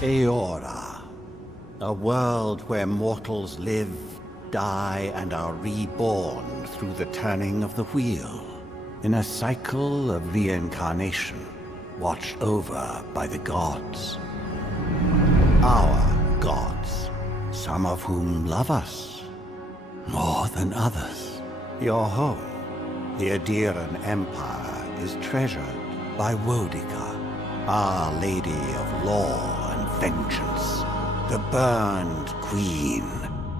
Eora, a world where mortals live, die, and are reborn through the turning of the wheel, in a cycle of reincarnation, watched over by the gods. Our gods, some of whom love us more than others. Your home, the Adiran Empire, is treasured by Wodica, Our Lady of Law and Vengeance, the Burned Queen.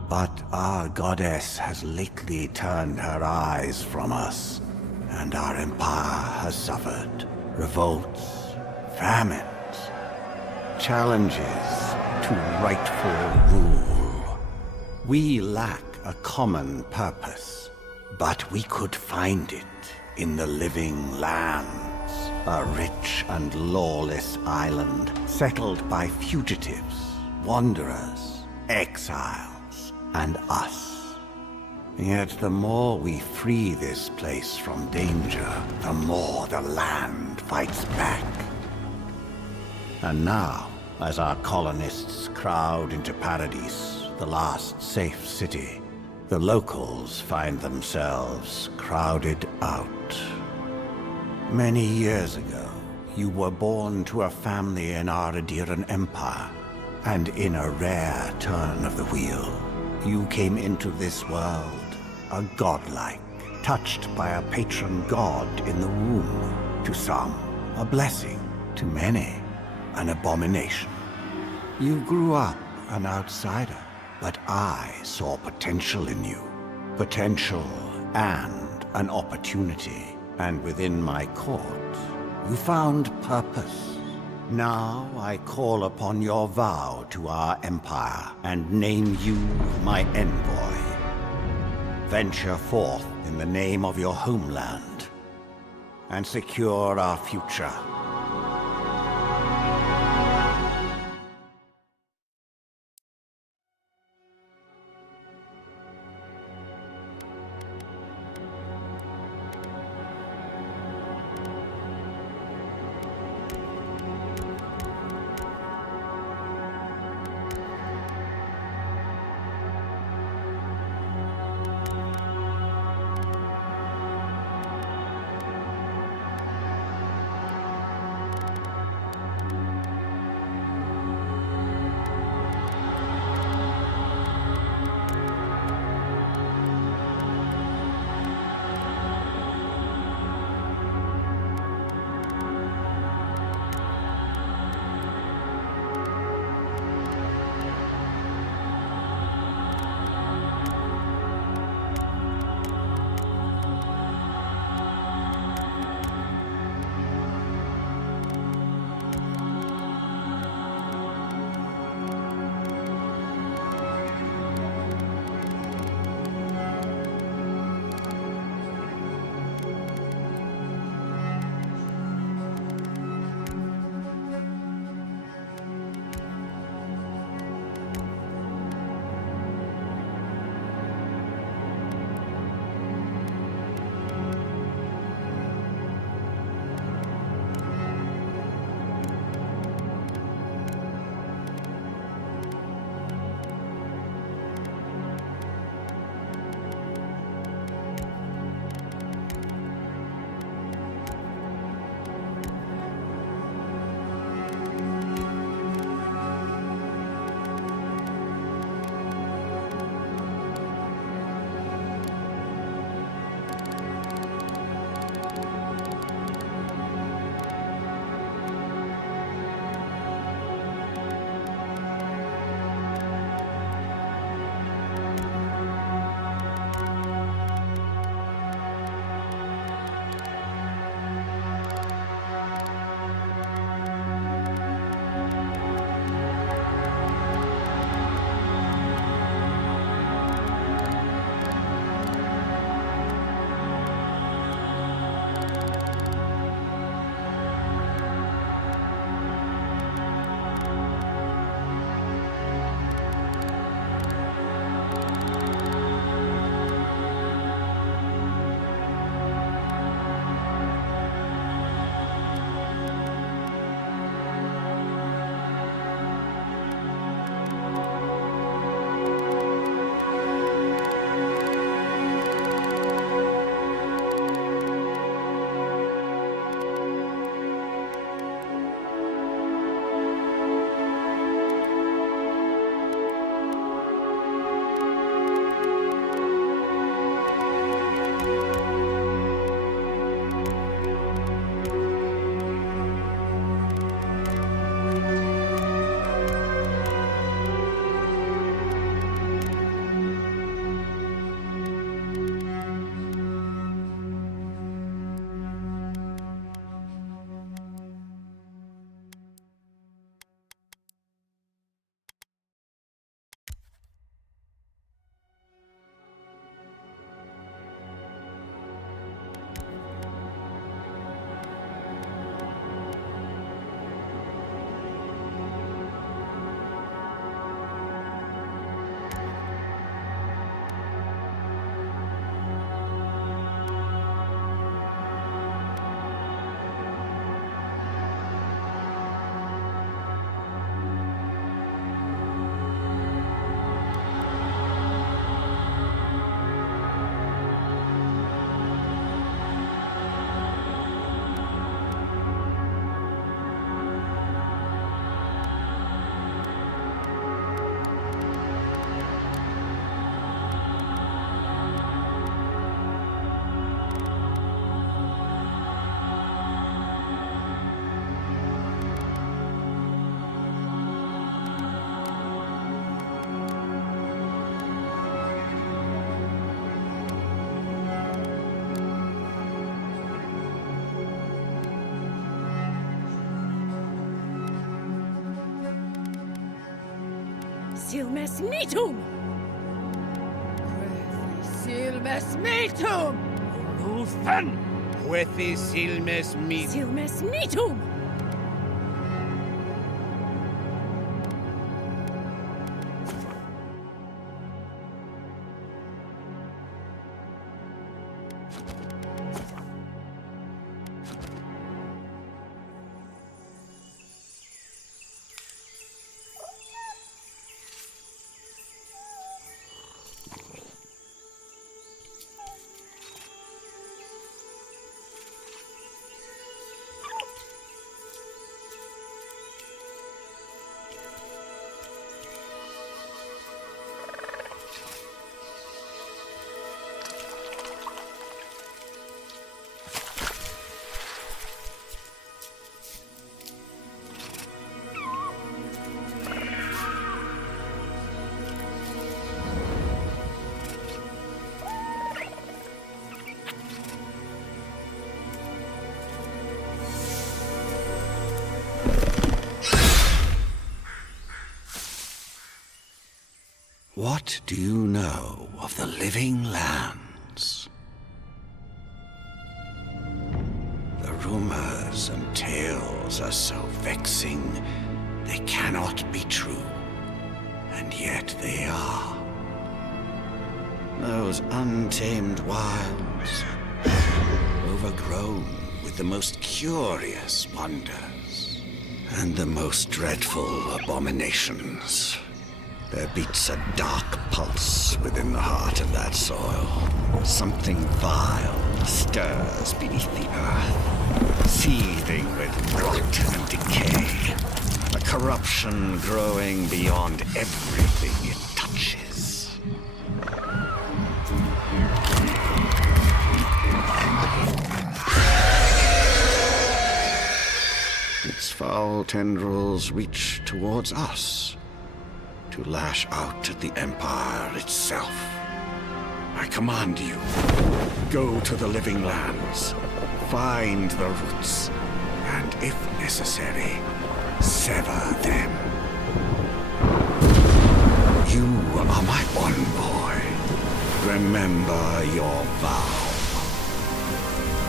But our goddess has lately turned her eyes from us, and our empire has suffered revolts, famines, challenges to rightful rule. We lack a common purpose, but we could find it in the living lands, a rich and lawless island settled by fugitives, wanderers, exiles, and us. Yet the more we free this place from danger, the more the land fights back. And now, as our colonists crowd into Paradise, the last safe city, the locals find themselves crowded out. Many years ago, you were born to a family in our Adiran Empire, and in a rare turn of the wheel, you came into this world a godlike, touched by a patron god in the womb. To some, a blessing. To many, an abomination. You grew up an outsider, but I saw potential in you. Potential and an opportunity. And within my court, you found purpose. Now I call upon your vow to our empire and name you my envoy. Venture forth in the name of your homeland and secure our future. Silmes mitum! Silmes mitum! Luthen! Huethi silmes mit... Silmes mitum! What do you know of the living lands? The rumors and tales are so vexing, they cannot be true. And yet they are. Those untamed wilds, overgrown with the most curious wonders and the most dreadful abominations. There beats a dark pulse within the heart of that soil. Something vile stirs beneath the earth, seething with rot and decay. A corruption growing beyond everything it touches. Its foul tendrils reach towards us, to lash out at the Empire itself. I command you, go to the living lands, find the roots, and if necessary, sever them. You are my envoy. Remember your vow.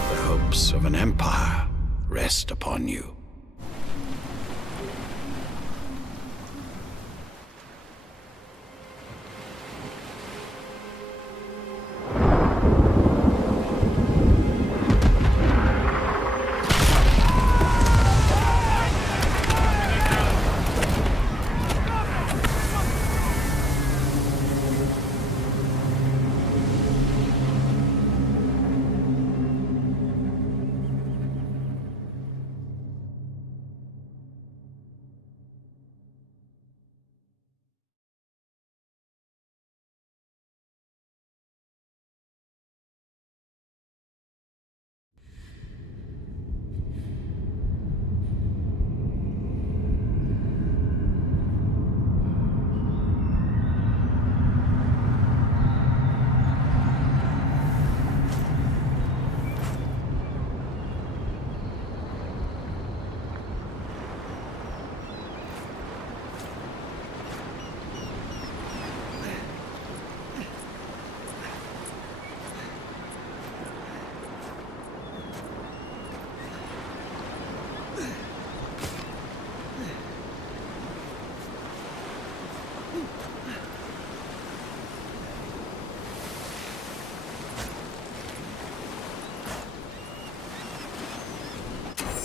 The hopes of an empire rest upon you.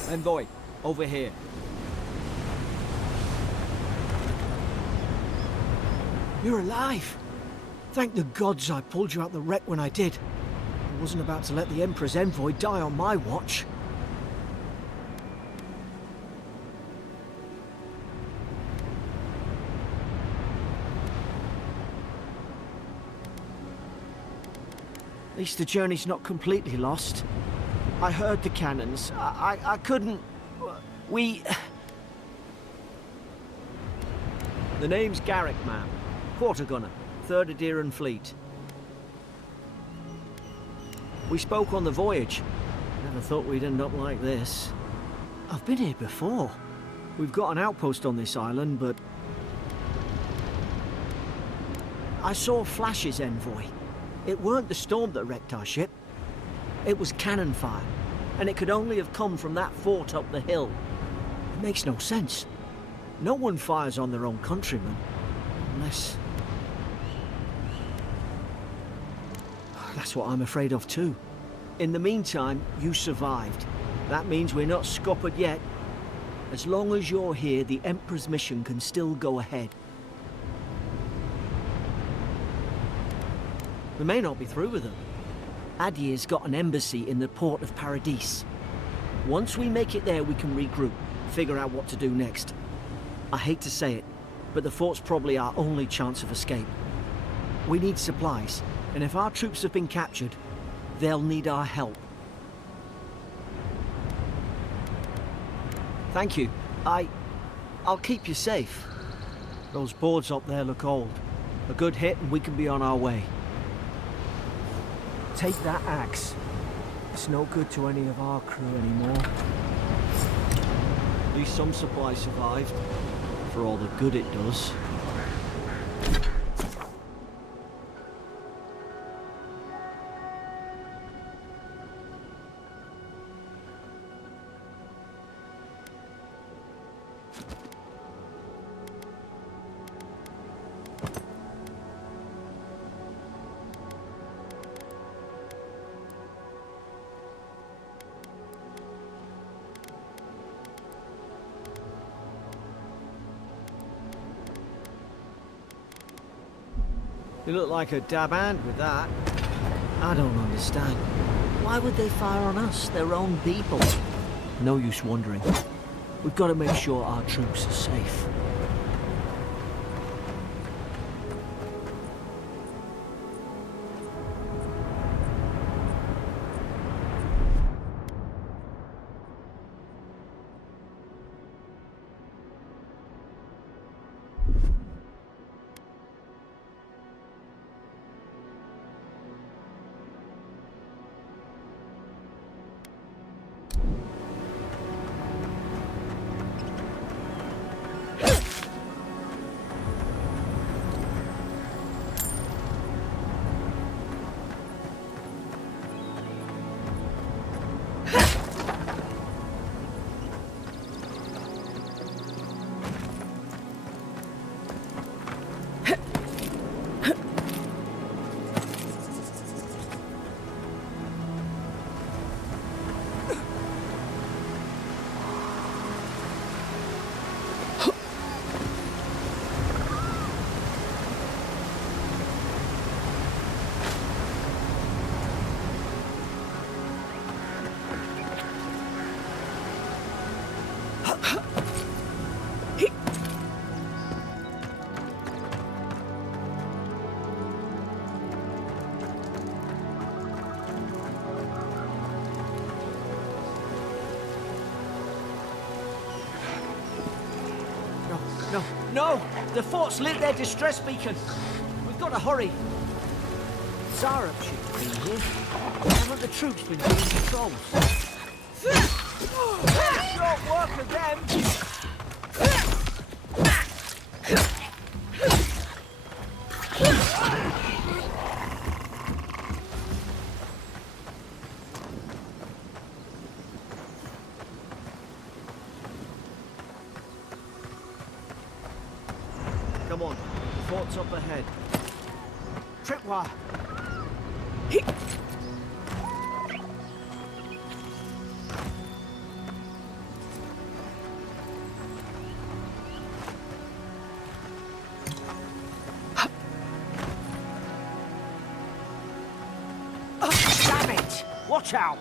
Envoy, over here. You're alive! Thank the gods I pulled you out the wreck when I did. I wasn't about to let the Emperor's envoy die on my watch. At least the journey's not completely lost. I heard the cannons. I couldn't... We... The name's Garrick, ma'am. Quarter gunner, 3rd Adheran Fleet. We spoke on the voyage. Never thought we'd end up like this. I've been here before. We've got an outpost on this island, but... I saw flashes, Envoy. It weren't the storm that wrecked our ship. It was cannon fire, and it could only have come from that fort up the hill. It makes no sense. No one fires on their own countrymen, unless... That's what I'm afraid of too. In the meantime, you survived. That means we're not scuppered yet. As long as you're here, the Emperor's mission can still go ahead. We may not be through with them. Adir's got an embassy in the port of Paradis. Once we make it there, we can regroup, figure out what to do next. I hate to say it, but the fort's probably our only chance of escape. We need supplies, and if our troops have been captured, they'll need our help. Thank you. I'll keep you safe. Those boards up there look old. A good hit and we can be on our way. Take that axe. It's no good to any of our crew anymore. At least some supplies survived, for all the good it does. You look like a dab hand with that. I don't understand. Why would they fire on us, their own people? No use wondering. We've got to make sure our troops are safe. No! The fort's lit their distress beacon! We've got to hurry! Zara should have been here. Haven't the troops been doing patrols? Short work of them! Come on, the fort's up ahead. Tripwire! Damn it! Watch out!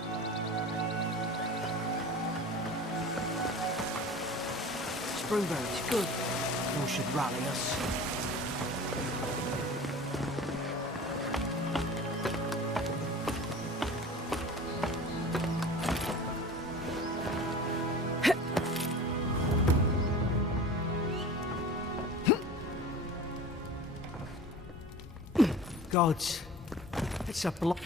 Springberry's good. Those should rally us. Gods, it's a block.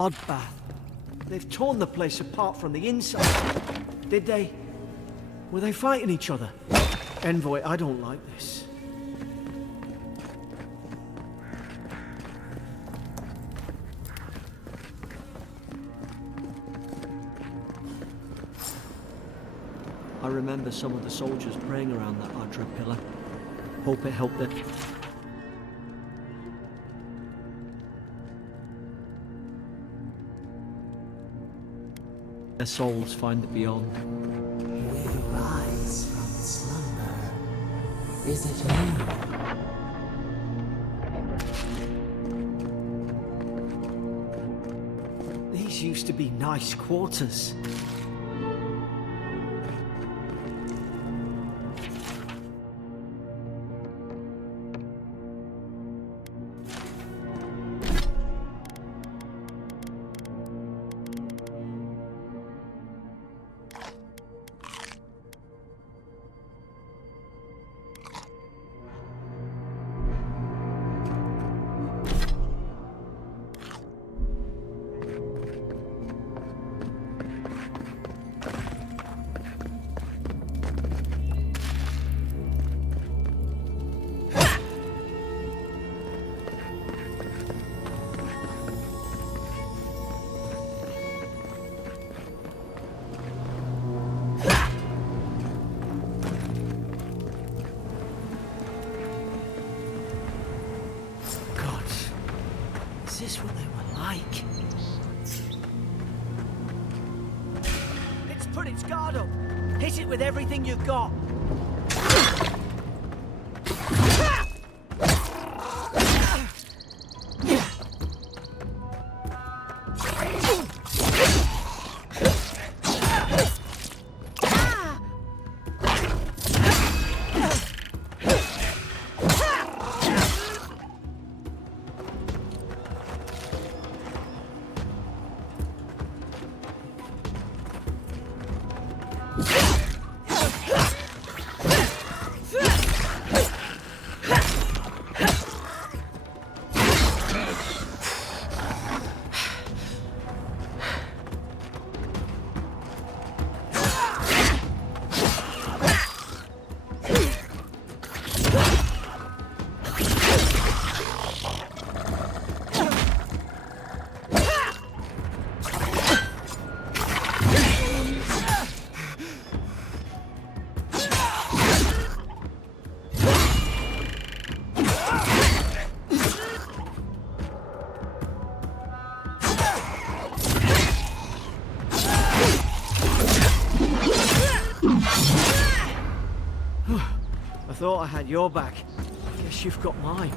Bloodbath. They've torn the place apart from the inside. Did they? Were they fighting each other? Envoy, I don't like this. I remember some of the soldiers praying around that Adra pillar. Hope it helped them. Their souls find the beyond. We rise from slumber. Is it you? These used to be nice quarters. Is this what they were like? It's put its guard up. Hit it with everything you've got. I thought I had your back. Guess you've got mine.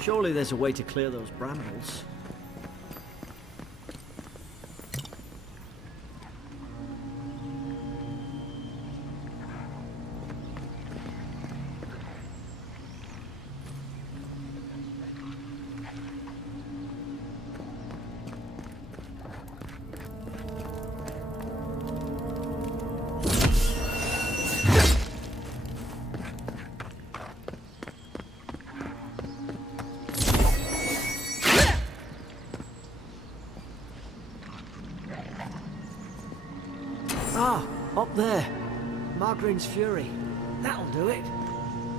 Surely there's a way to clear those brambles. Ah, up there. Margarine's Fury. That'll do it.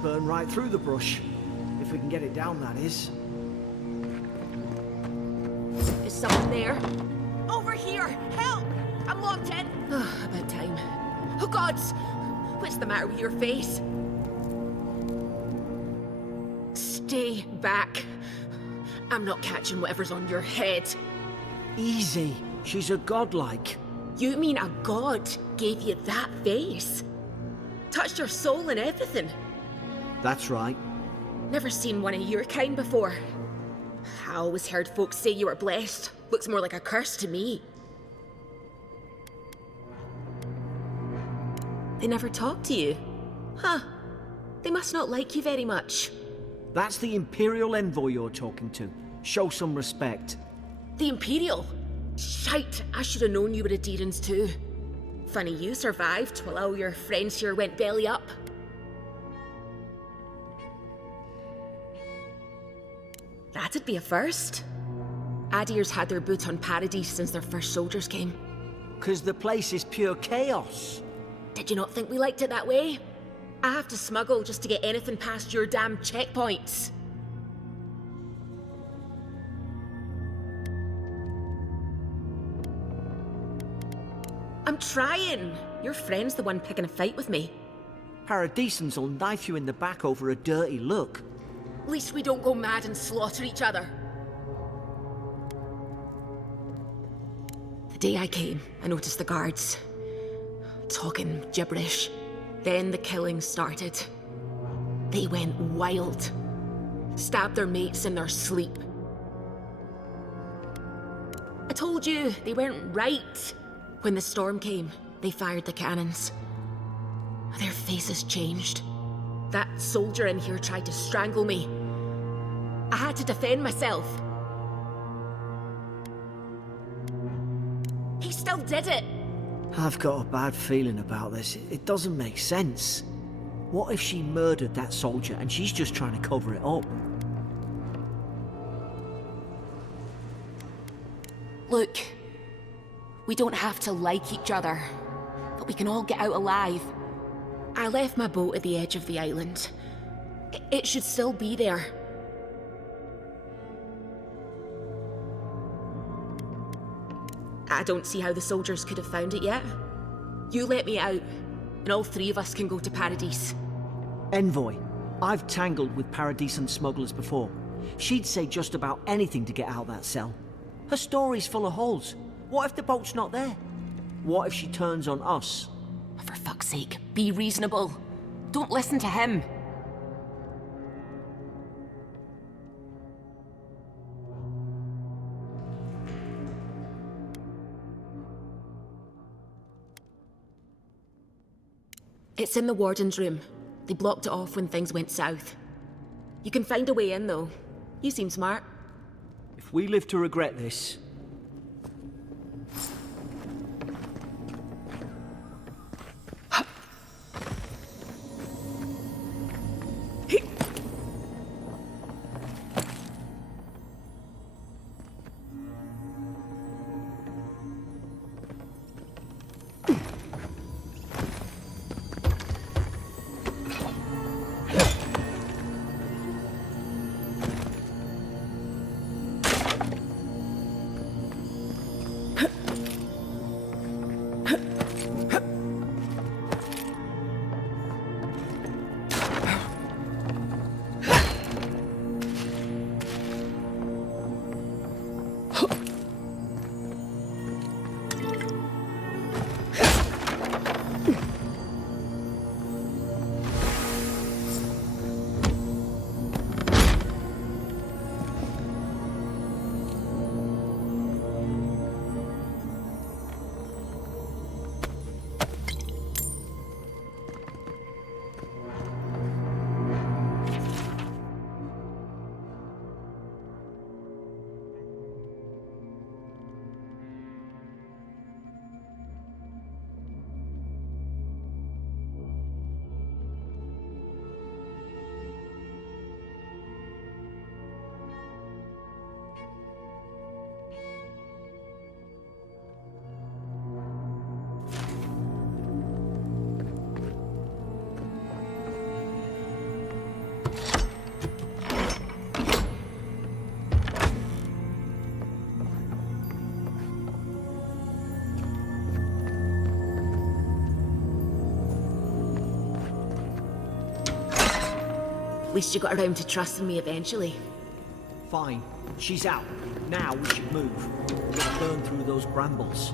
Burn right through the brush. If we can get it down, that is. Is someone there? Over here! Help! I'm locked in! About time. Oh, gods! What's the matter with your face? Stay back. I'm not catching whatever's on your head. Easy. She's a godlike. You mean a god gave you that face? Touched your soul and everything? That's right. Never seen one of your kind before. I always heard folks say you were blessed. Looks more like a curse to me. They never talk to you? Huh. They must not like you very much. That's the Imperial Envoy you're talking to. Show some respect. The Imperial? Shite, I should have known you were Adherents too. Funny you survived while all your friends here went belly up. That'd be a first. Adir's had their boot on Paradise since their first soldiers came. 'Cause the place is pure chaos. Did you not think we liked it that way? I have to smuggle just to get anything past your damn checkpoints. I'm trying. Your friend's the one picking a fight with me. Paradisans will knife you in the back over a dirty look. At least we don't go mad and slaughter each other. The day I came, I noticed the guards talking gibberish. Then the killing started. They went wild. Stabbed their mates in their sleep. I told you, they weren't right. When the storm came, they fired the cannons. Their faces changed. That soldier in here tried to strangle me. I had to defend myself. He still did it. I've got a bad feeling about this. It doesn't make sense. What if she murdered that soldier and she's just trying to cover it up? Look, we don't have to like each other, but we can all get out alive. I left my boat at the edge of the island. It should still be there. I don't see how the soldiers could have found it yet. You let me out, and all three of us can go to Paradise. Envoy, I've tangled with Paradisan smugglers before. She'd say just about anything to get out that cell. Her story's full of holes. What if the boat's not there? What if she turns on us? For fuck's sake, be reasonable. Don't listen to him. It's in the warden's room. They blocked it off when things went south. You can find a way in, though. You seem smart. If we live to regret this... At least you got around to trusting me eventually. Fine. She's out. Now we should move. We're gonna burn through those brambles.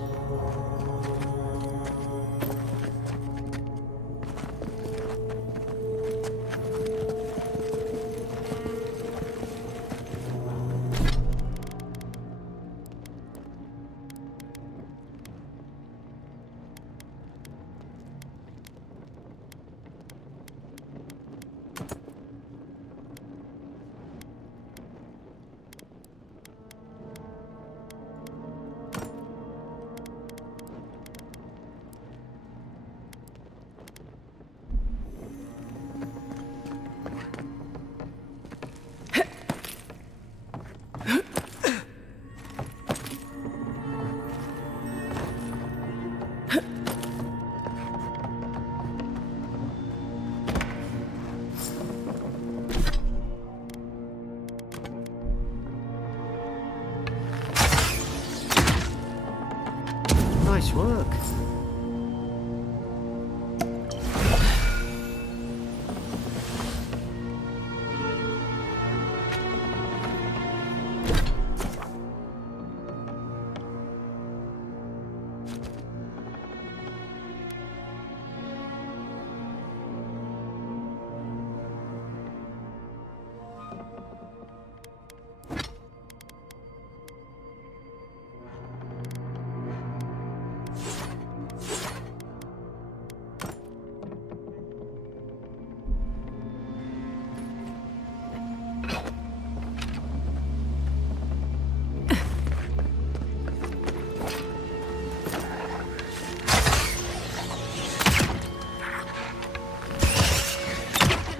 Nice work.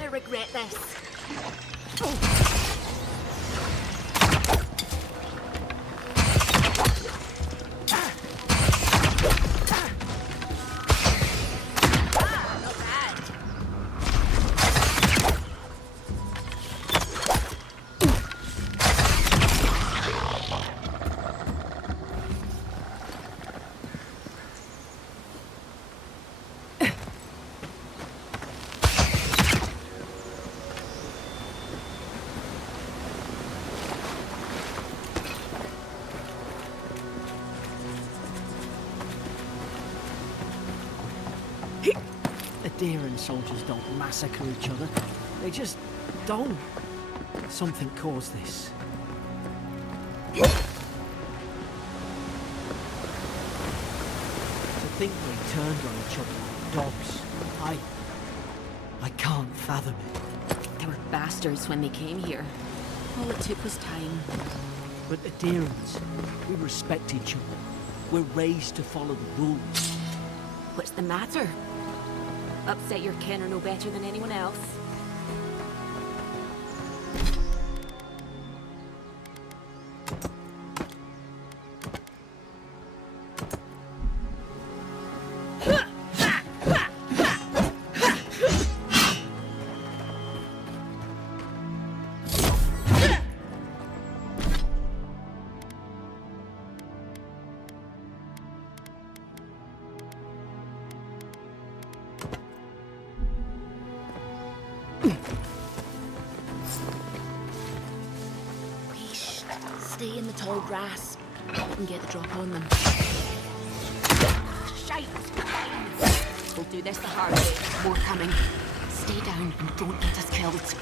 Regret this. Adherent soldiers don't massacre each other. They just don't. Something caused this. To think they turned on each other like dogs. I can't fathom it. They were bastards when they came here. All it took was time. But adherents, we respect each other. We're raised to follow the rules. What's the matter? Upset your kin are no better than anyone else. Stay in the tall grass. You can get the drop on them. Shite! We'll do this the hard way. More coming. Stay down and don't get us killed.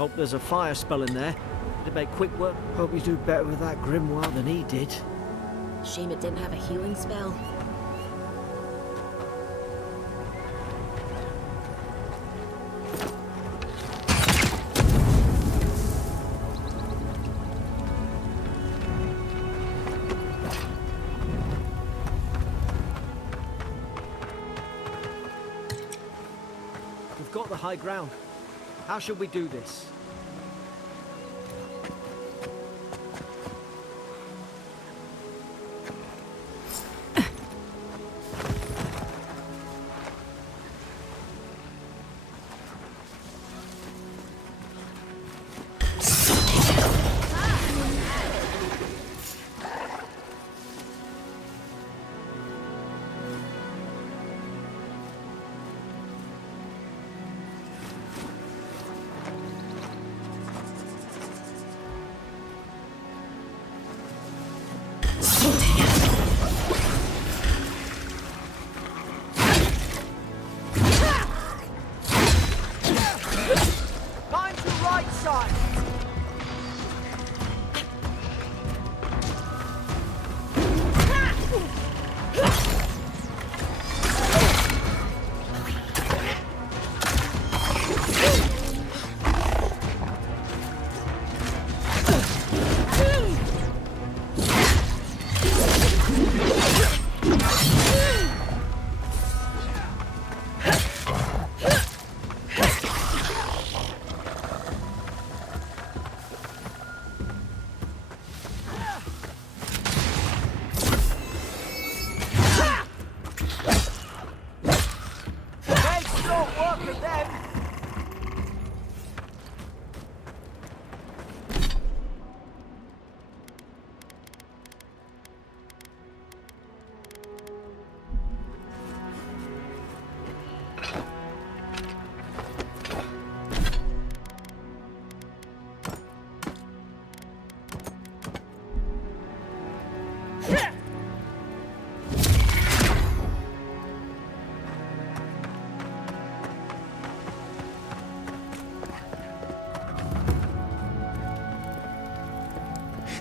Hope there's a fire spell in there. It'd make quick work. Hope you do better with that grimoire than he did. Shame it didn't have a healing spell. We've got the high ground. How should we do this? Time to right side!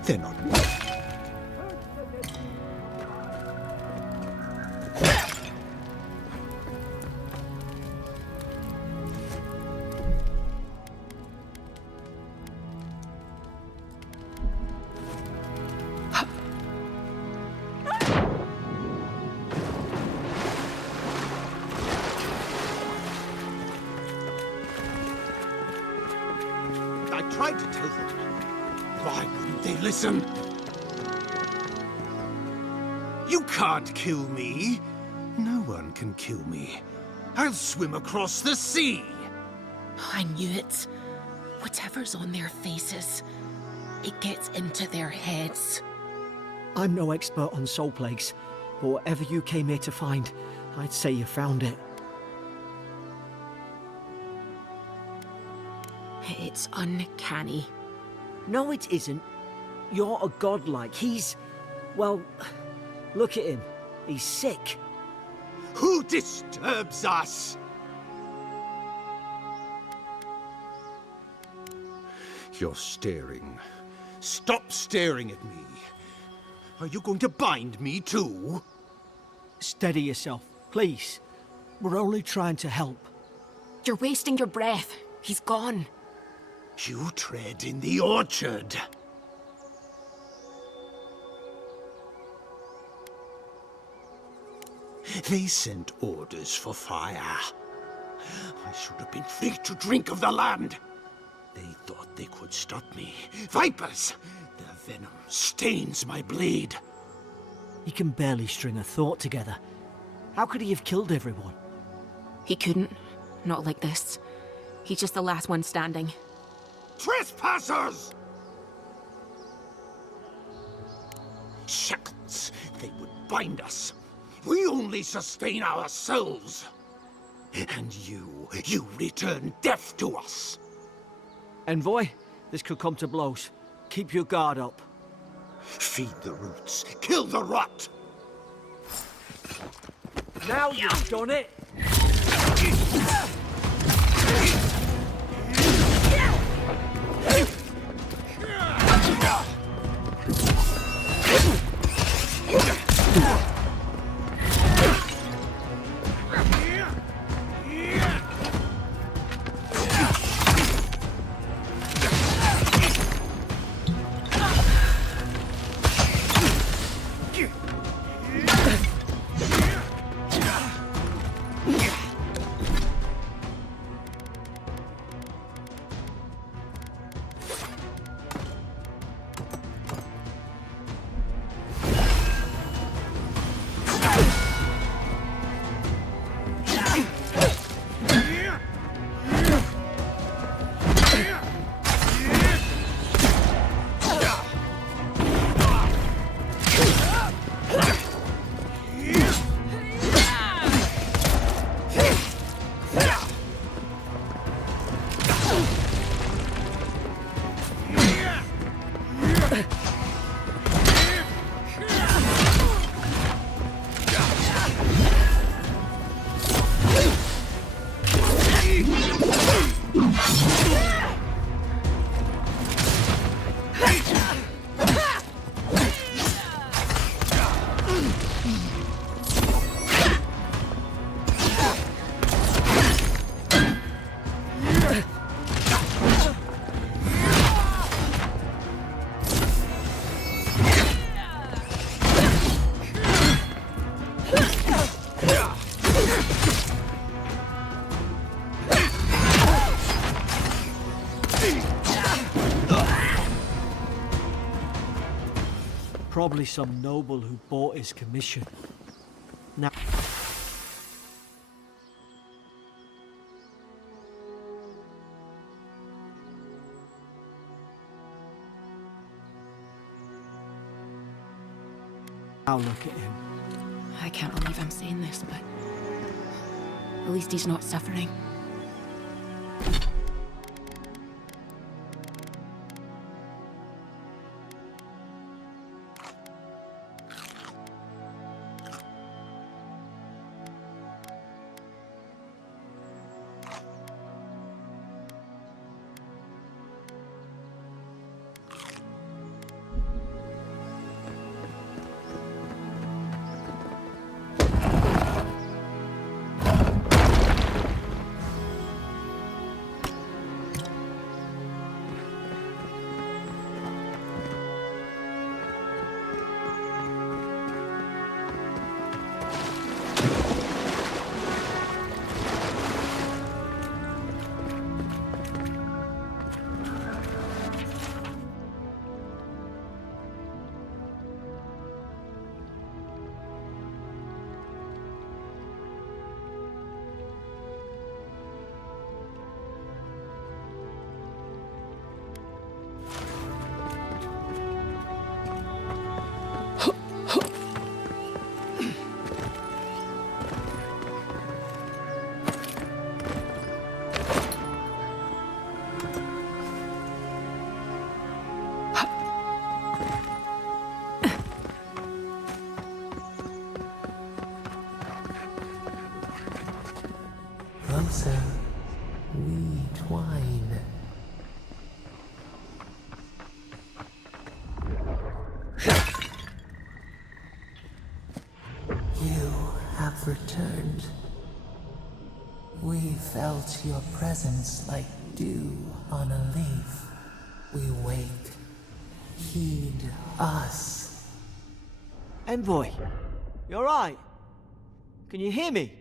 They're not. I tried to tell them. Why wouldn't they listen? You can't kill me. No one can kill me. I'll swim across the sea. I knew it. Whatever's on their faces, it gets into their heads. I'm no expert on soul plagues, but whatever you came here to find, I'd say you found it. It's uncanny. No, it isn't. You're a godlike. He's... well, look at him. He's sick. Who disturbs us? You're staring. Stop staring at me. Are you going to bind me too? Steady yourself, please. We're only trying to help. You're wasting your breath. He's gone. You tread in the orchard. They sent orders for fire. I should have been free to drink of the land. They thought they could stop me. Vipers! Their venom stains my blade. He can barely string a thought together. How could he have killed everyone? He couldn't. Not like this. He's just the last one standing. Trespassers! Shackles! They would bind us. We only sustain ourselves. And you return death to us. Envoy, this could come to blows. Keep your guard up. Feed the roots, kill the rot. Now you've done it! Probably some noble who bought his commission. Now... Now look at him. I can't believe I'm saying this, but at least he's not suffering. Closer, we twine. You have returned. We felt your presence like dew on a leaf. We wake. Heed us. Envoy, you alright? Can you hear me?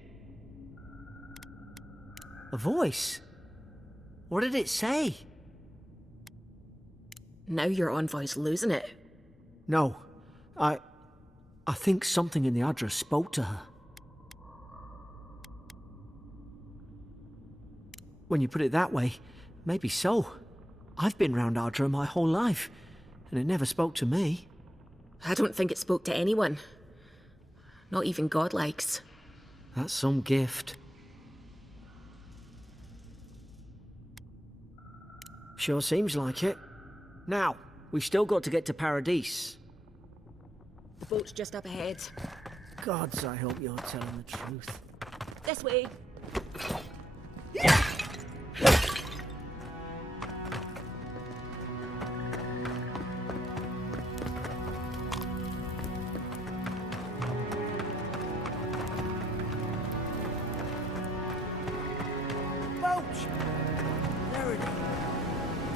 A voice? What did it say? Now your envoy's losing it. No, I think something in the address spoke to her. When you put it that way, maybe so. I've been round Ardra my whole life, and it never spoke to me. I don't think it spoke to anyone. Not even godlikes. That's some gift. Sure seems like it. Now, we've still got to get to Paradise. The boat's just up ahead. Gods, I hope you're telling the truth. This way.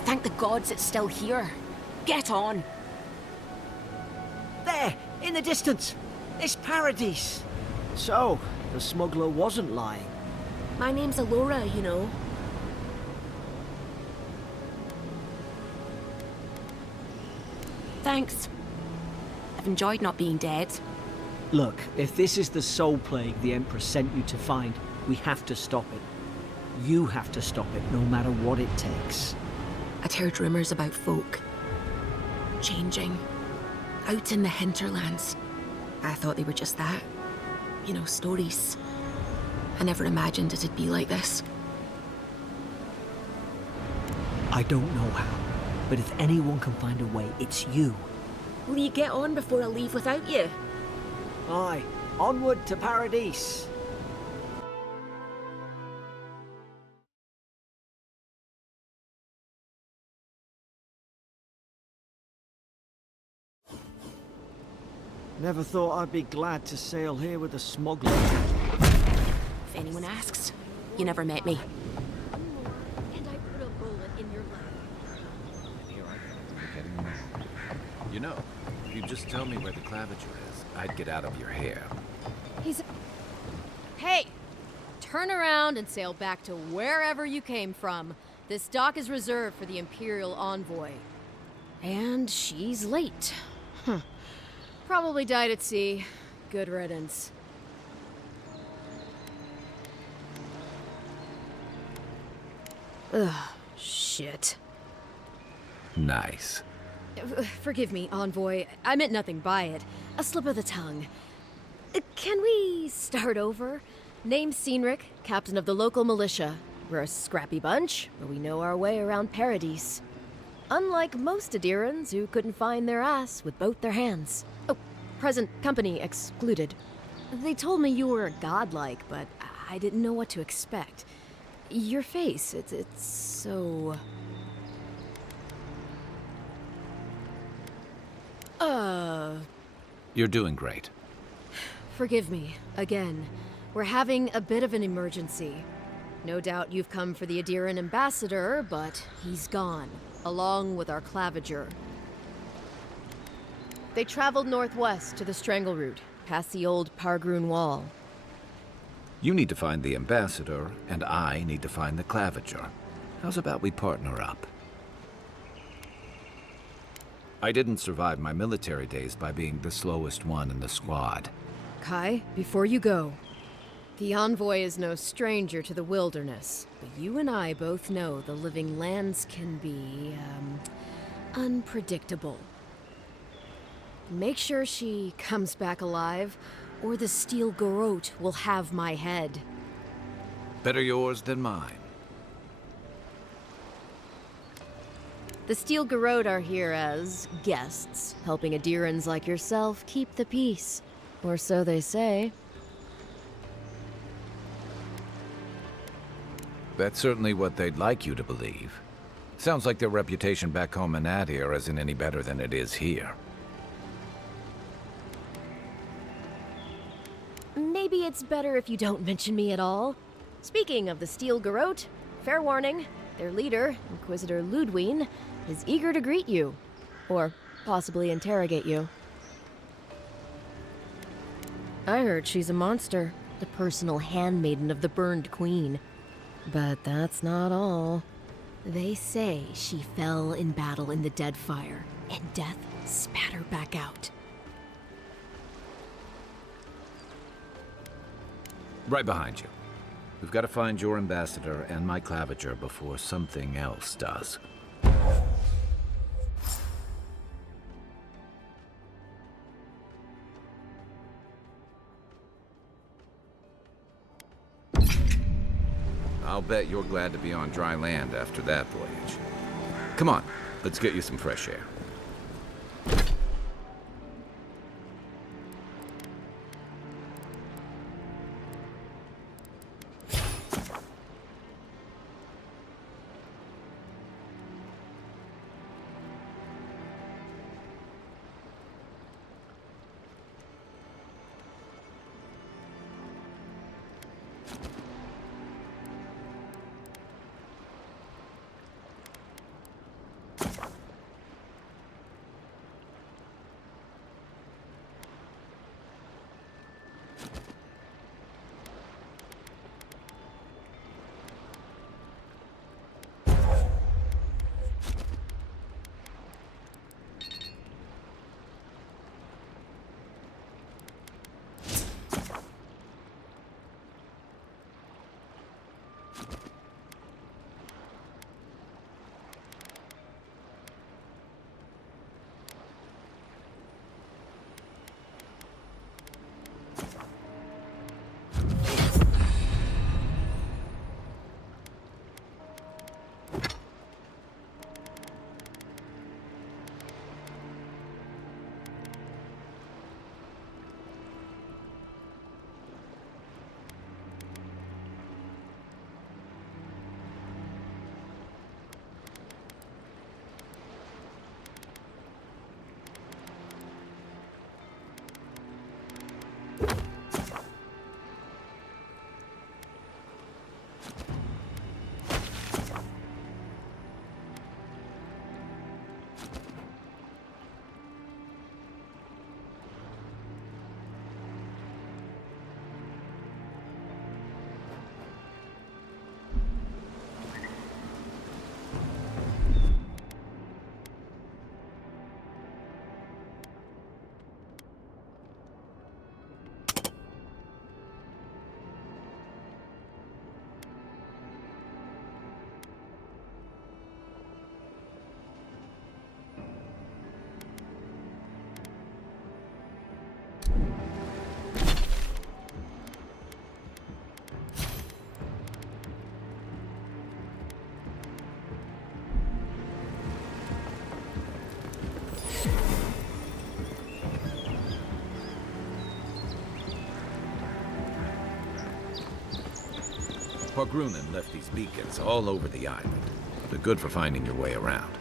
Thank the gods it's still here. Get on. There, in the distance. It's Paradise. So, the smuggler wasn't lying. My name's Alora, you know. Thanks. I've enjoyed not being dead. Look, if this is the soul plague the Emperor sent you to find, we have to stop it. You have to stop it, no matter what it takes. I'd heard rumors about folk changing out in the hinterlands. I thought they were just that. You know, stories. I never imagined it'd be like this. I don't know how, but if anyone can find a way, it's you. Will you get on before I leave without you? Aye, onward to Paradise. Never thought I'd be glad to sail here with a smuggler. If anyone asks, you never met me. And I put a bullet in your leg. Here I come, you're getting mad. You know, if you just tell me where the claviture is, I'd get out of your hair. Hey! Turn around and sail back to wherever you came from. This dock is reserved for the Imperial Envoy. And she's late. Probably died at sea. Good riddance. Ugh, shit. Nice. Forgive me, Envoy. I meant nothing by it. A slip of the tongue. Can we start over? Name's Cynric, captain of the local militia. We're a scrappy bunch, but we know our way around Paradise. Unlike most Adirans who couldn't find their ass with both their hands. Oh, present company excluded. They told me you were godlike, but I didn't know what to expect. Your face, it's so... You're doing great. Forgive me, again. We're having a bit of an emergency. No doubt you've come for the Adiran ambassador, but he's gone, along with our claviger. They traveled northwest to the Strangle Route, past the old Pargroon Wall. You need to find the ambassador, and I need to find the claviger. How's about we partner up? I didn't survive my military days by being the slowest one in the squad. Kai, before you go, the Envoy is no stranger to the wilderness, but you and I both know the living lands can be, unpredictable. Make sure she comes back alive, or the Steel Garrote will have my head. Better yours than mine. The Steel Garrote are here as guests, helping Adirans like yourself keep the peace. Or so they say. That's certainly what they'd like you to believe. Sounds like their reputation back home in Adir isn't any better than it is here. Maybe it's better if you don't mention me at all. Speaking of the Steel Garrote, fair warning, their leader, Inquisitor Ludwine, is eager to greet you. Or possibly interrogate you. I heard she's a monster, the personal handmaiden of the Burned Queen. But that's not all. They say she fell in battle in the Deadfire, and death spat her back out. Right behind you. We've got to find your ambassador and my claviger before something else does. I'll bet you're glad to be on dry land after that voyage. Come on, let's get you some fresh air. Fargrunen left these beacons all over the island. They're good for finding your way around.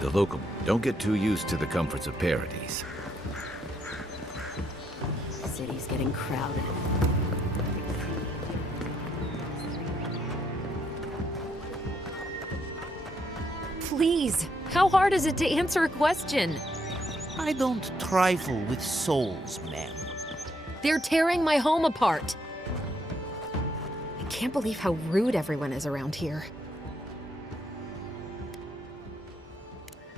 The local don't get too used to the comforts of Paradise. City's getting crowded. Please, how hard is it to answer a question? I don't trifle with souls, ma'am. They're tearing my home apart. I can't believe how rude everyone is around here.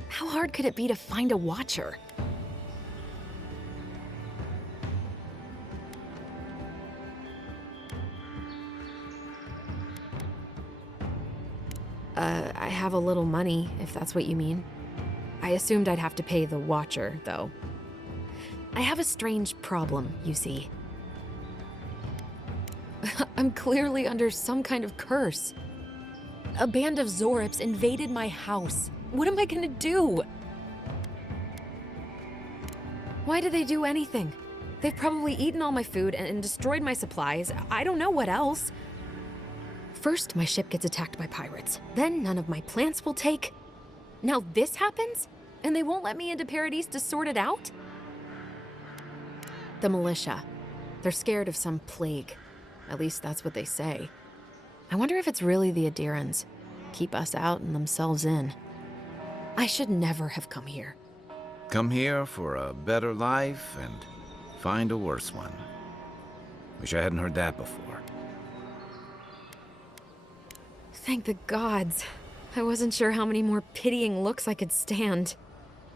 How hard could it be to find a watcher? I have a little money, if that's what you mean. I assumed I'd have to pay the watcher, though. I have a strange problem, you see. I'm clearly under some kind of curse. A band of Zorips invaded my house. What am I gonna do? Why did they do anything? They've probably eaten all my food and destroyed my supplies. I don't know what else. First, my ship gets attacked by pirates. Then none of my plants will take. Now this happens? And they won't let me into Paradise to sort it out? The militia. They're scared of some plague. At least that's what they say. I wonder if it's really the Adirans. Keep us out and themselves in. I should never have come here. Come here for a better life and find a worse one. Wish I hadn't heard that before. Thank the gods. I wasn't sure how many more pitying looks I could stand.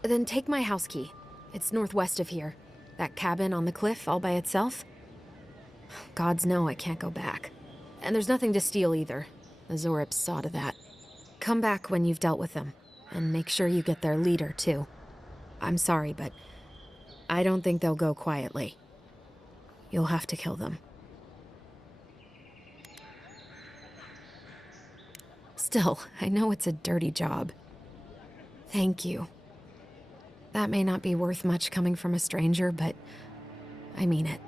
Then take my house key. It's northwest of here. That cabin on the cliff all by itself. Gods know I can't go back. And there's nothing to steal either. The Zorips saw to that. Come back when you've dealt with them. And make sure you get their leader, too. I'm sorry, but I don't think they'll go quietly. You'll have to kill them. Still, I know it's a dirty job. Thank you. That may not be worth much coming from a stranger, but I mean it.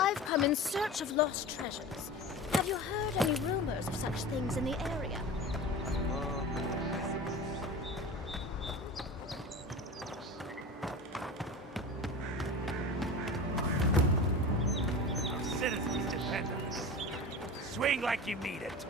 I've come in search of lost treasures. Have you heard any rumors of such things in the area? Our citizens depend on us. Swing like you mean it.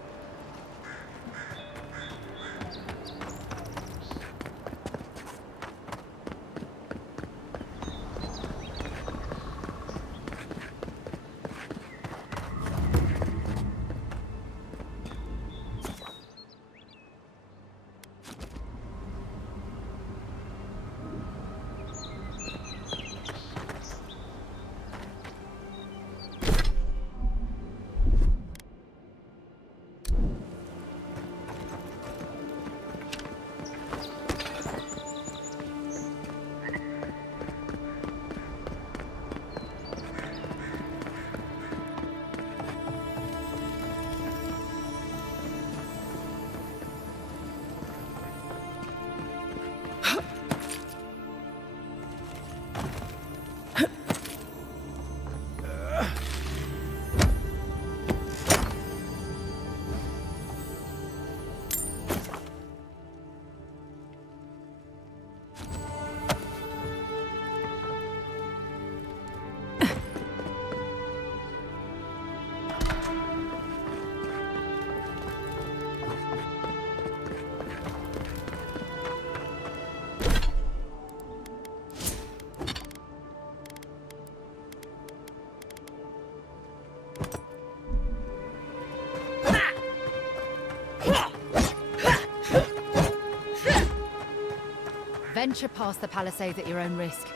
venture past the palisades at your own risk.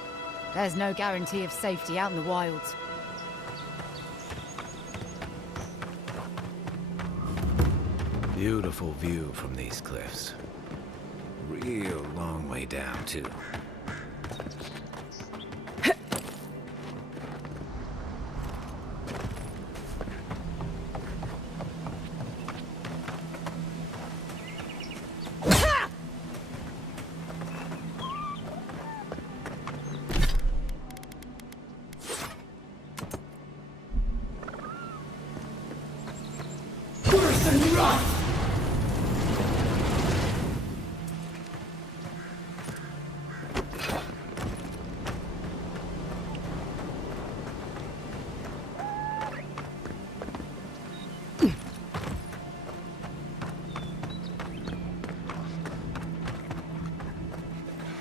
There's no guarantee of safety out in the wilds. Beautiful view from these cliffs. Real long way down, too.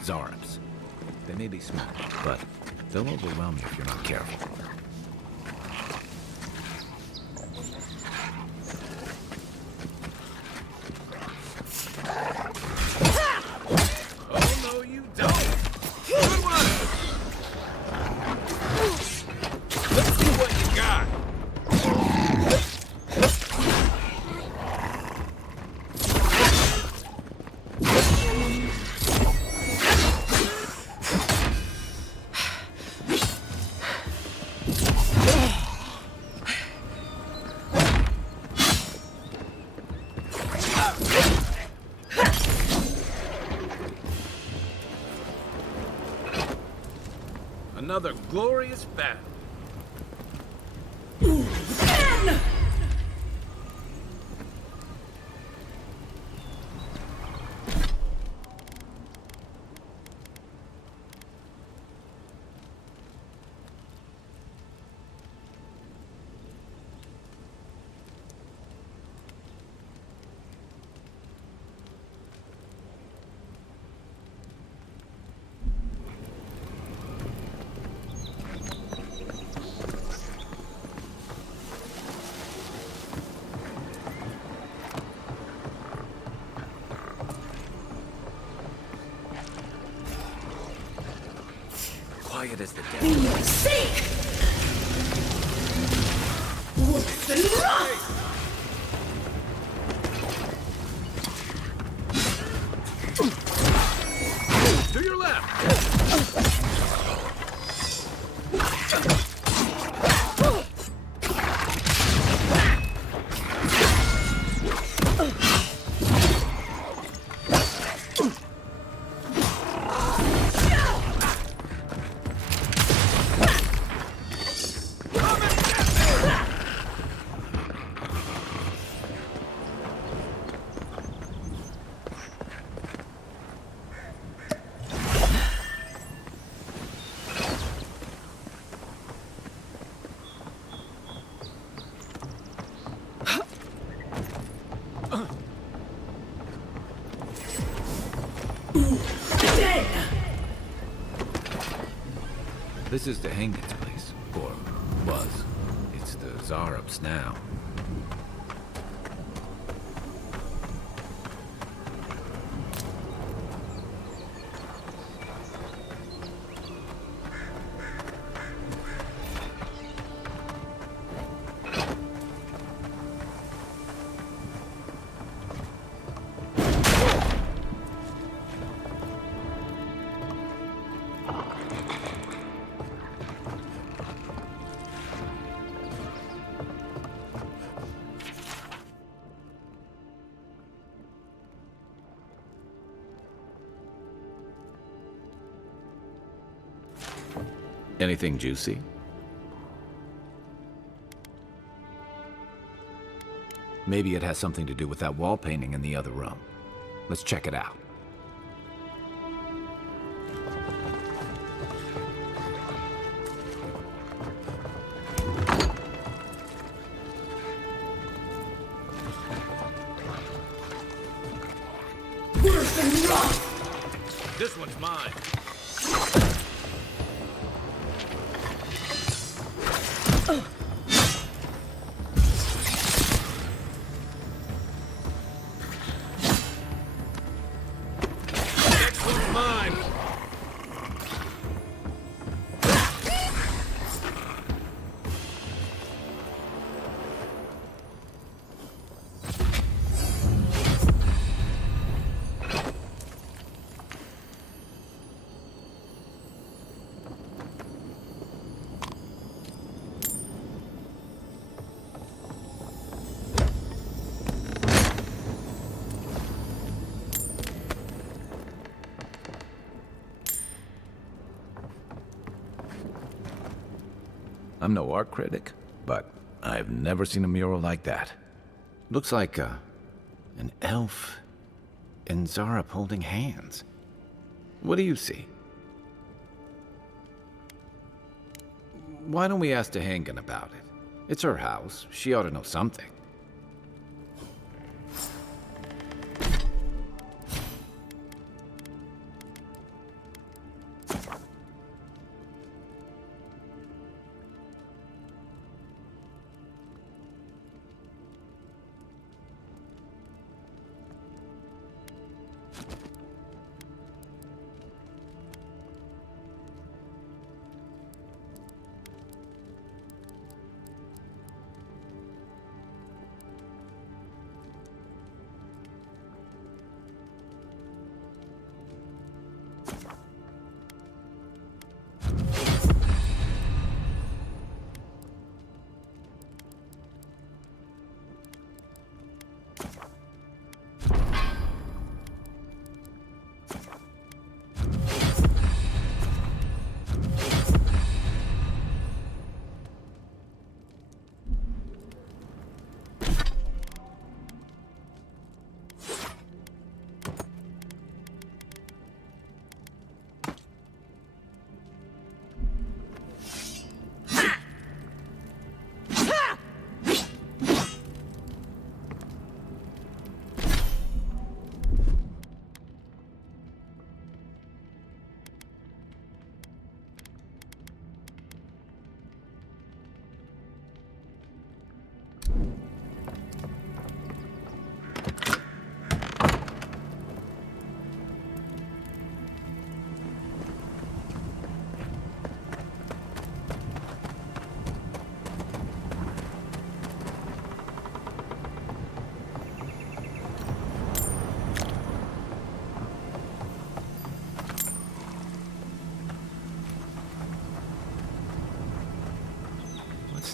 Zarabs. They may be small, but they'll overwhelm you if you're not careful. Oh, no, you don't! Good one! Let's see what you got! Another glorious battle. Quiet as the devil. Seek! Wolf and rock! To your left! This is the Hangman's place, or was. It's the Zarabs now. Anything juicy? Maybe it has something to do with that wall painting in the other room. Let's check it out. This one's mine. Next one's mine. I'm no art critic, but I've never seen a mural like that. Looks like an elf and Zarep holding hands. What do you see? Why don't we ask Tehangan about it? It's her house. She ought to know something.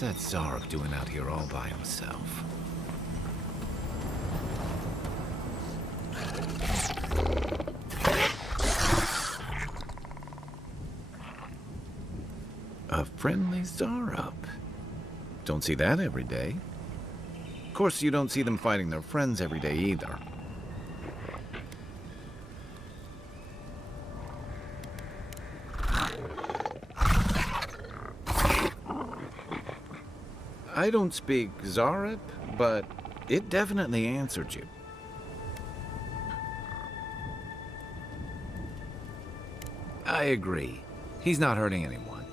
What's that Zarek doing out here all by himself? A friendly Zarep. Don't see that every day. Of course, you don't see them fighting their friends every day either. I don't speak Zarep, but it definitely answered you. I agree. He's not hurting anyone.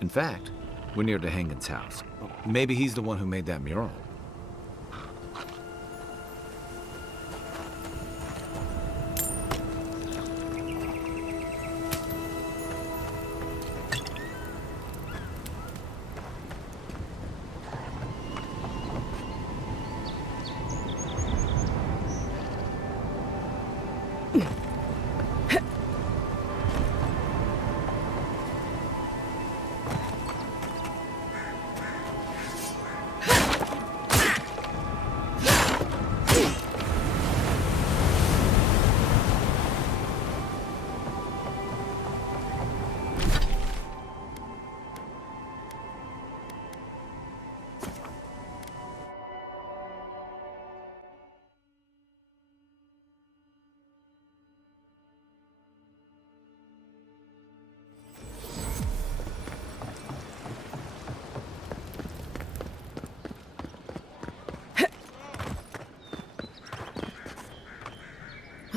In fact, we're near Tehangan's house. Maybe he's the one who made that mural.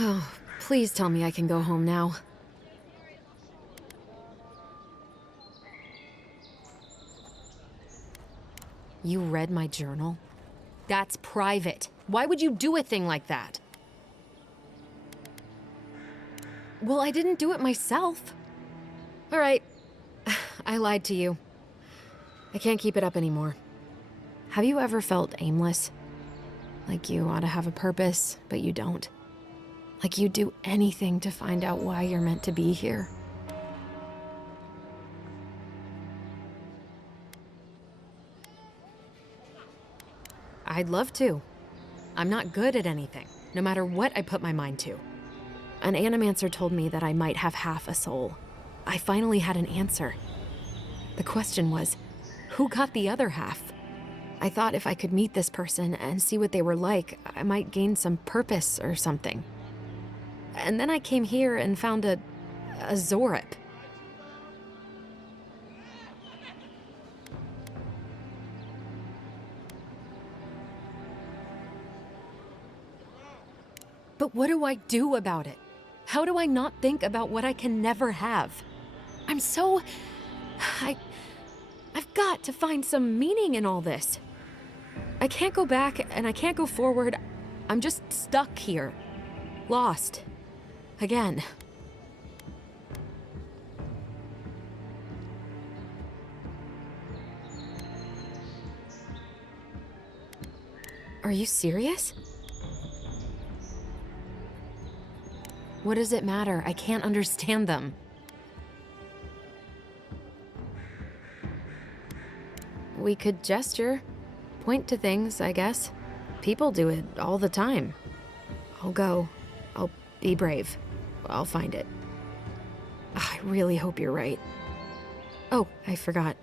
Oh, please tell me I can go home now. You read my journal? That's private. Why would you do a thing like that? Well, I didn't do it myself. All right. I lied to you. I can't keep it up anymore. Have you ever felt aimless? Like you ought to have a purpose, but you don't? Like you'd do anything to find out why you're meant to be here? I'd love to. I'm not good at anything, no matter what I put my mind to. An animancer told me that I might have half a soul. I finally had an answer. The question was, Who got the other half? I thought if I could meet this person and see what they were like, I might gain some purpose or something. And then I came here and found a Zorip. But what do I do about it? How do I not think about what I can never have? I've got to find some meaning in all this. I can't go back and I can't go forward. I'm just stuck here. Lost. Again. Are you serious? What does it matter? I can't understand them. We could gesture, point to things, I guess. People do it all the time. I'll go. I'll be brave. I'll find it. I really hope you're right. Oh, I forgot.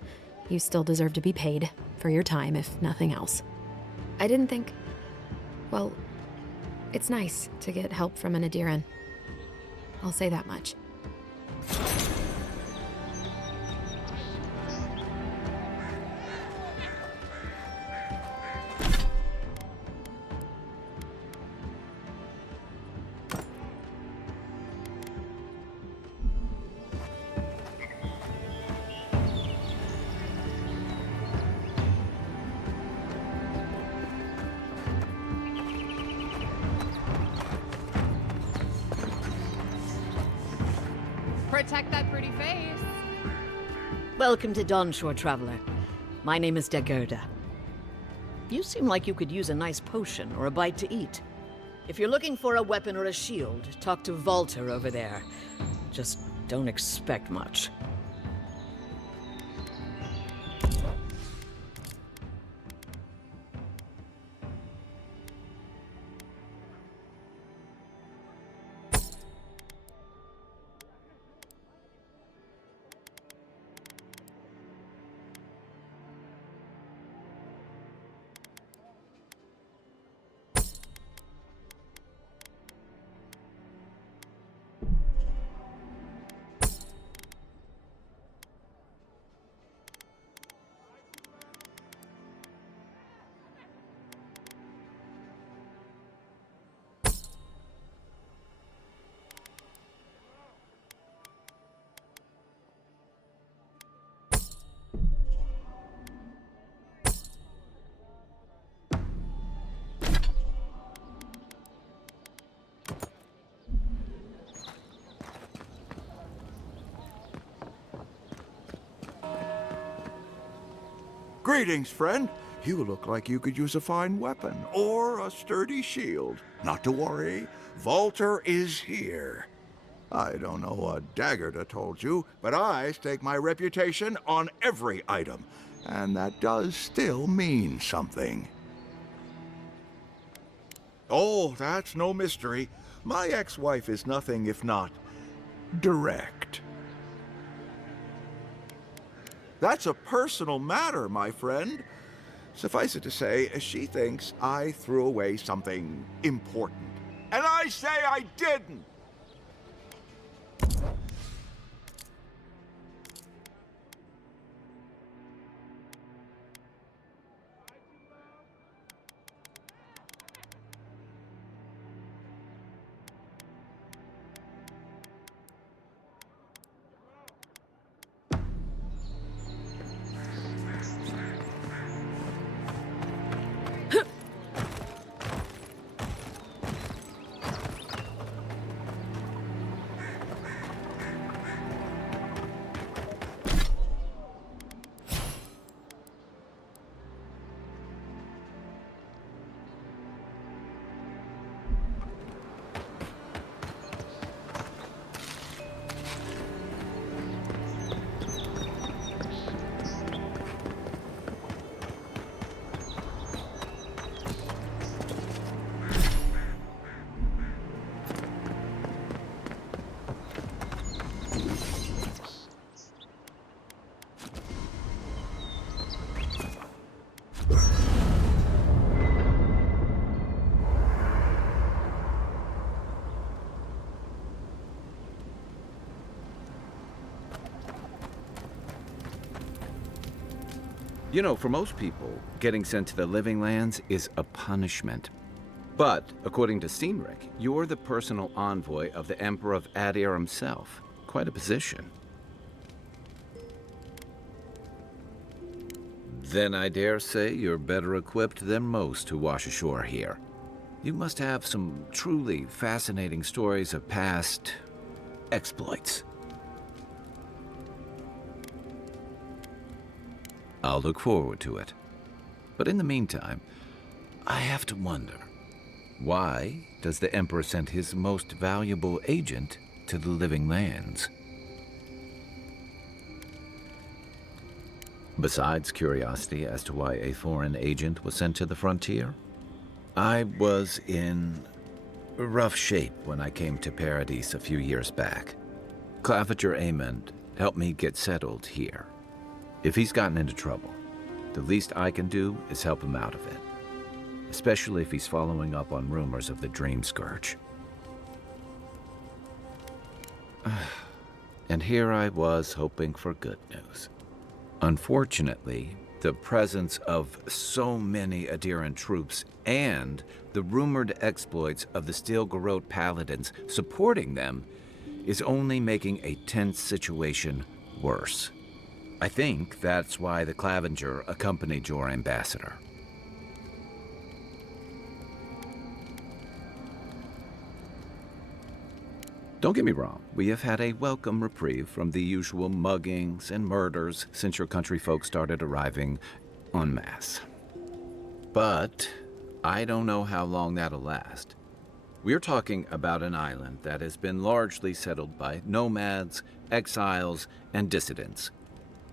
You still deserve to be paid for your time, if nothing else. I didn't think... Well, it's nice to get help from an Adiran. I'll say that much. Protect that pretty face. Welcome to Dawnshore, Traveler. My name is Dagerda. You seem like you could use a nice potion or a bite to eat. If you're looking for a weapon or a shield, talk to Valter over there. Just don't expect much. Greetings, friend. You look like you could use a fine weapon or a sturdy shield. Not to worry, Valter is here. I don't know what Dagerda told you, but I stake my reputation on every item, and that does still mean something. Oh, that's no mystery. My ex-wife is nothing if not direct. That's a personal matter, my friend. Suffice it to say, she thinks I threw away something important. And I say I didn't! You know, for most people, getting sent to the Living Lands is a punishment. But, according to Cynric, you're the personal envoy of the Emperor of Adir himself. Quite a position. Then I dare say you're better equipped than most who wash ashore here. You must have some truly fascinating stories of past exploits. I'll look forward to it. But in the meantime, I have to wonder, why does the Emperor send his most valuable agent to the Living Lands? Besides curiosity as to why a foreign agent was sent to the frontier, I was in rough shape when I came to Paradise a few years back. Claviger Amond helped me get settled here. If he's gotten into trouble, the least I can do is help him out of it. Especially if he's following up on rumors of the Dream Scourge. And here I was hoping for good news. Unfortunately, the presence of so many Adiran troops and the rumored exploits of the Steel-Garrote Paladins supporting them is only making a tense situation worse. I think that's why the Claviger accompanied your ambassador. Don't get me wrong, we have had a welcome reprieve from the usual muggings and murders since your country folk started arriving en masse. But I don't know how long that'll last. We're talking about an island that has been largely settled by nomads, exiles, and dissidents.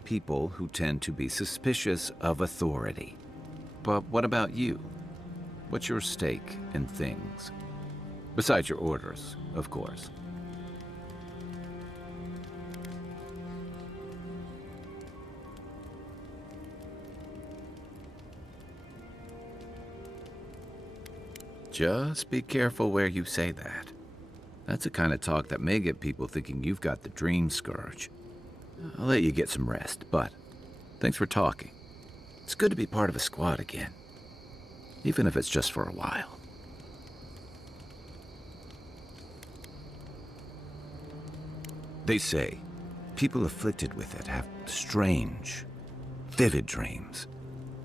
People who tend to be suspicious of authority. But what about you? What's your stake in things? Besides your orders, of course. Just be careful where you say that. That's the kind of talk that may get people thinking you've got the Dream Scourge. I'll let you get some rest, but thanks for talking. It's good to be part of a squad again, even if it's just for a while. They say people afflicted with it have strange, vivid dreams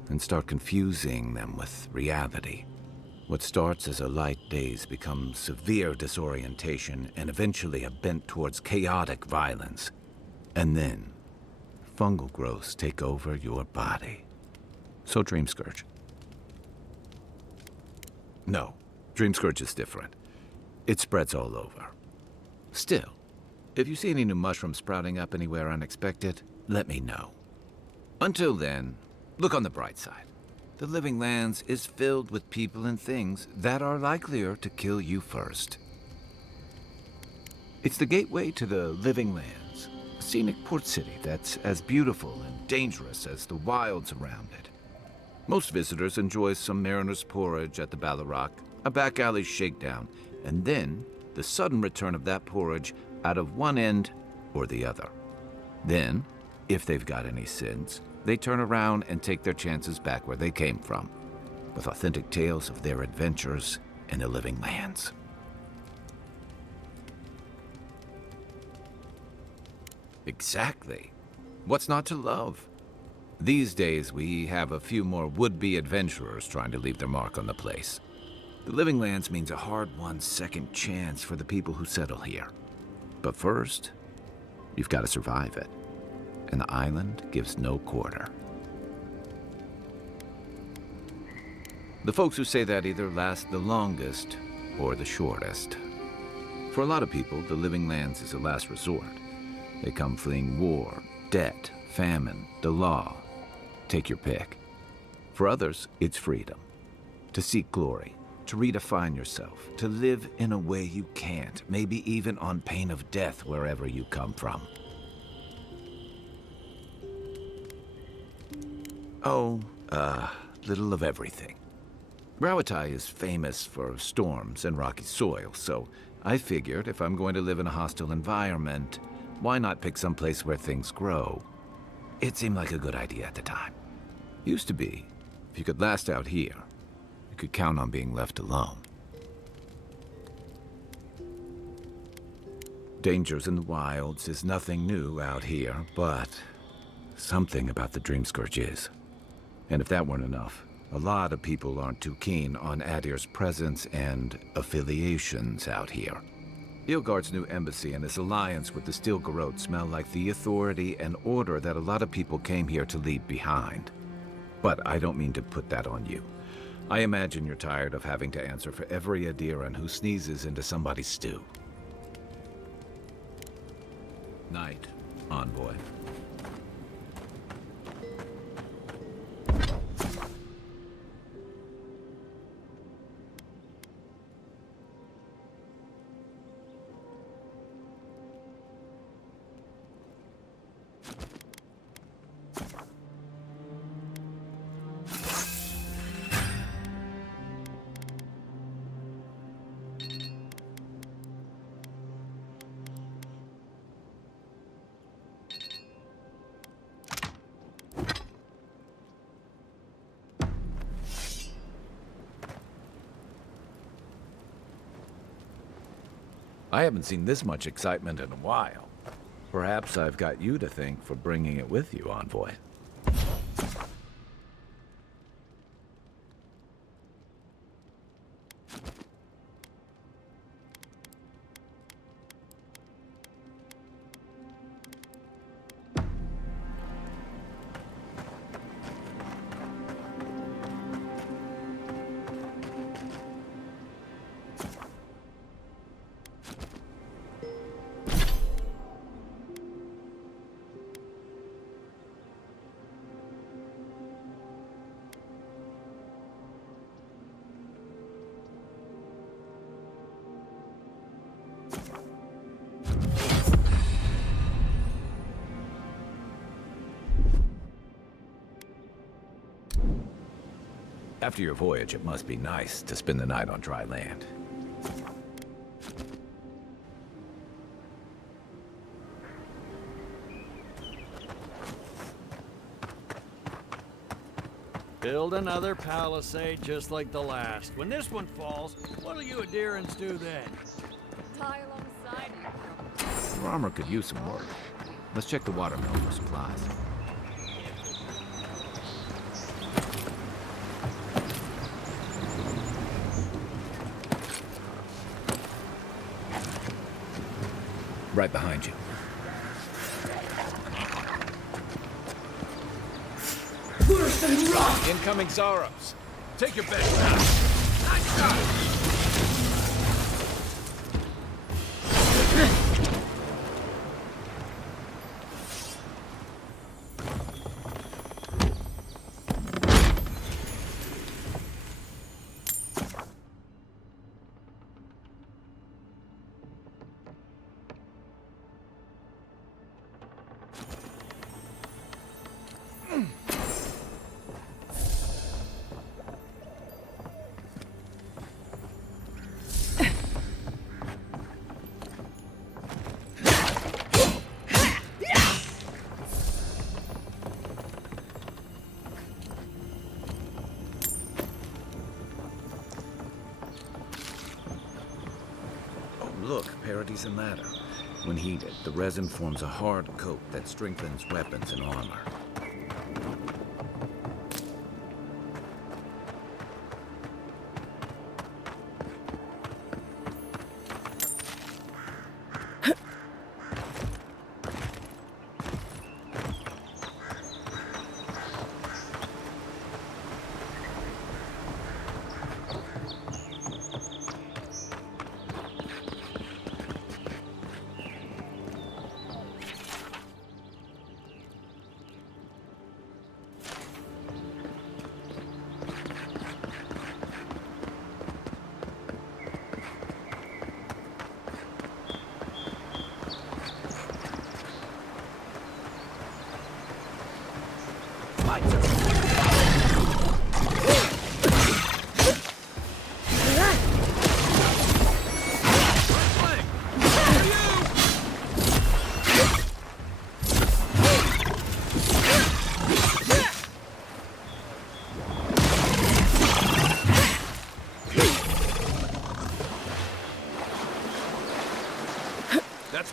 and start confusing them with reality. What starts as a light daze becomes severe disorientation and eventually a bent towards chaotic violence. And then, fungal growths take over your body. So Dream Scourge. No, Dream Scourge is different. It spreads all over. Still, if you see any new mushrooms sprouting up anywhere unexpected, let me know. Until then, look on the bright side. The Living Lands is filled with people and things that are likelier to kill you first. It's the gateway to the Living Lands, a scenic port city that's as beautiful and dangerous as the wilds around it. Most visitors enjoy some mariner's porridge at the Ballarrock, a back alley shakedown, and then the sudden return of that porridge out of one end or the other. Then, if they've got any sense, they turn around and take their chances back where they came from, with authentic tales of their adventures in the Living Lands. Exactly. What's not to love? These days, we have a few more would-be adventurers trying to leave their mark on the place. The Living Lands means a hard-won second chance for the people who settle here. But first, you've got to survive it. And the island gives no quarter. The folks who say that either last the longest or the shortest. For a lot of people, the Living Lands is a last resort. They come fleeing war, debt, famine, the law. Take your pick. For others, it's freedom. To seek glory, to redefine yourself, to live in a way you can't, maybe even on pain of death wherever you come from. Little of everything. Rawatai is famous for storms and rocky soil, so I figured if I'm going to live in a hostile environment, why not pick some place where things grow? It seemed like a good idea at the time. Used to be. If you could last out here, you could count on being left alone. Dangers in the wilds is nothing new out here, but something about the Dreamscourge is. And if that weren't enough, a lot of people aren't too keen on Adir's presence and affiliations out here. Ilgard's new embassy and his alliance with the Steel Garrote smell like the authority and order that a lot of people came here to leave behind. But I don't mean to put that on you. I imagine you're tired of having to answer for every Adiran who sneezes into somebody's stew. Night, Envoy. I haven't seen this much excitement in a while. Perhaps I've got you to thank for bringing it with you, Envoy. After your voyage, it must be nice to spend the night on dry land. Build another palisade just like the last. When this one falls, what'll you Adirans do then? Die alongside you. Your armor could use some work. Let's check the watermill for supplies. Right behind you. Worse than rock! Incoming Zaros. Take your best shot. Nice shot! Look, Paradis and ladder. When heated, the resin forms a hard coat that strengthens weapons and armor.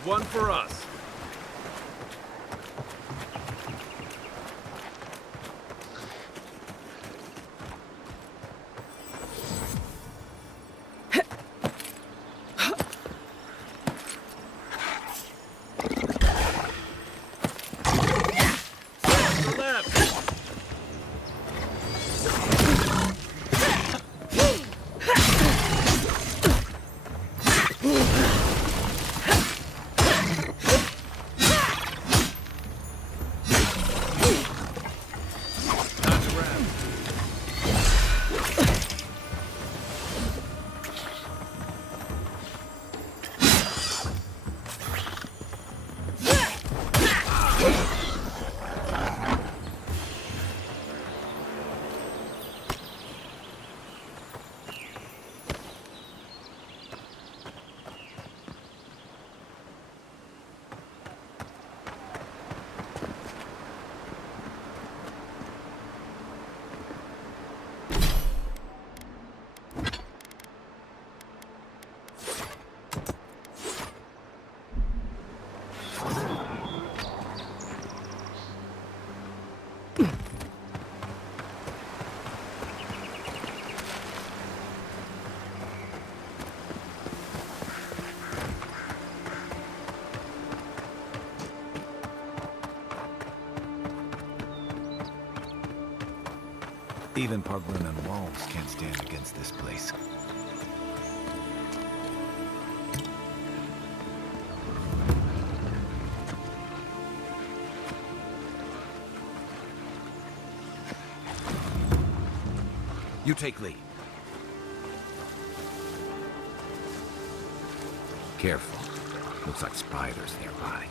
one for us. Even Pargrunan walls can't stand against this place. You take lead. Careful. Looks like spiders nearby.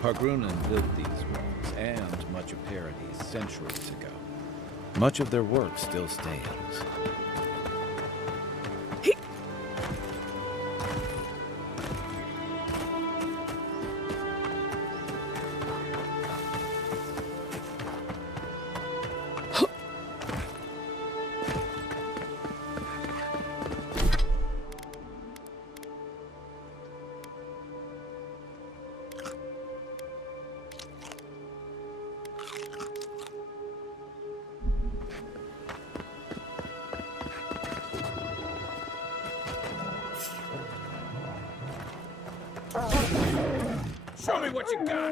Pargrunan built these walls and much of Paradis centuries ago. Much of their work still stands. Show me what you got!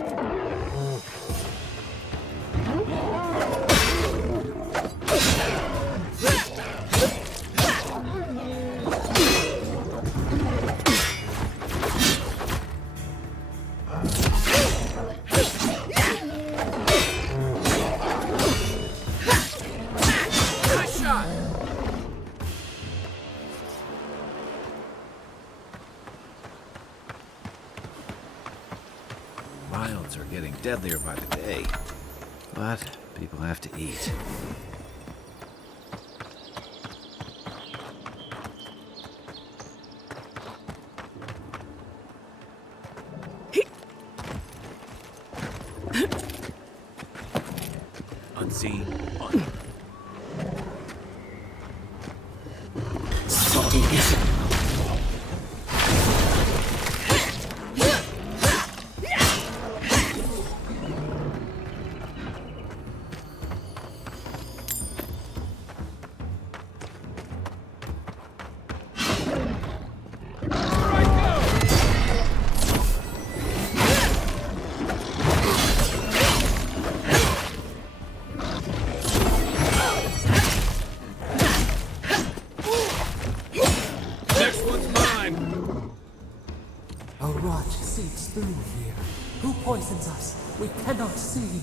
Nice shot! Wilds are getting deadlier by the day, but people have to eat. Unseen. Next one's mine! A rot seeps through here. Who poisons us? We cannot see.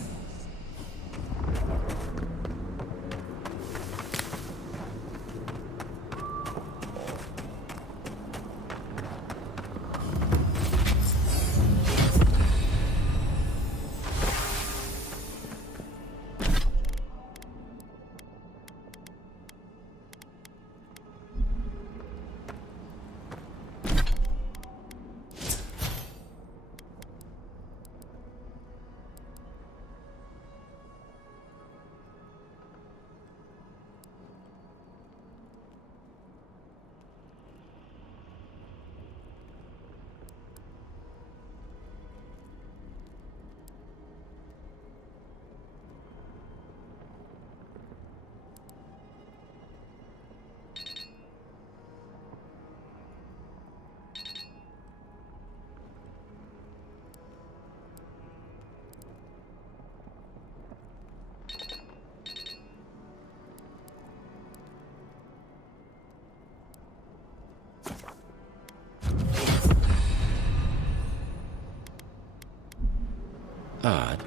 Odd.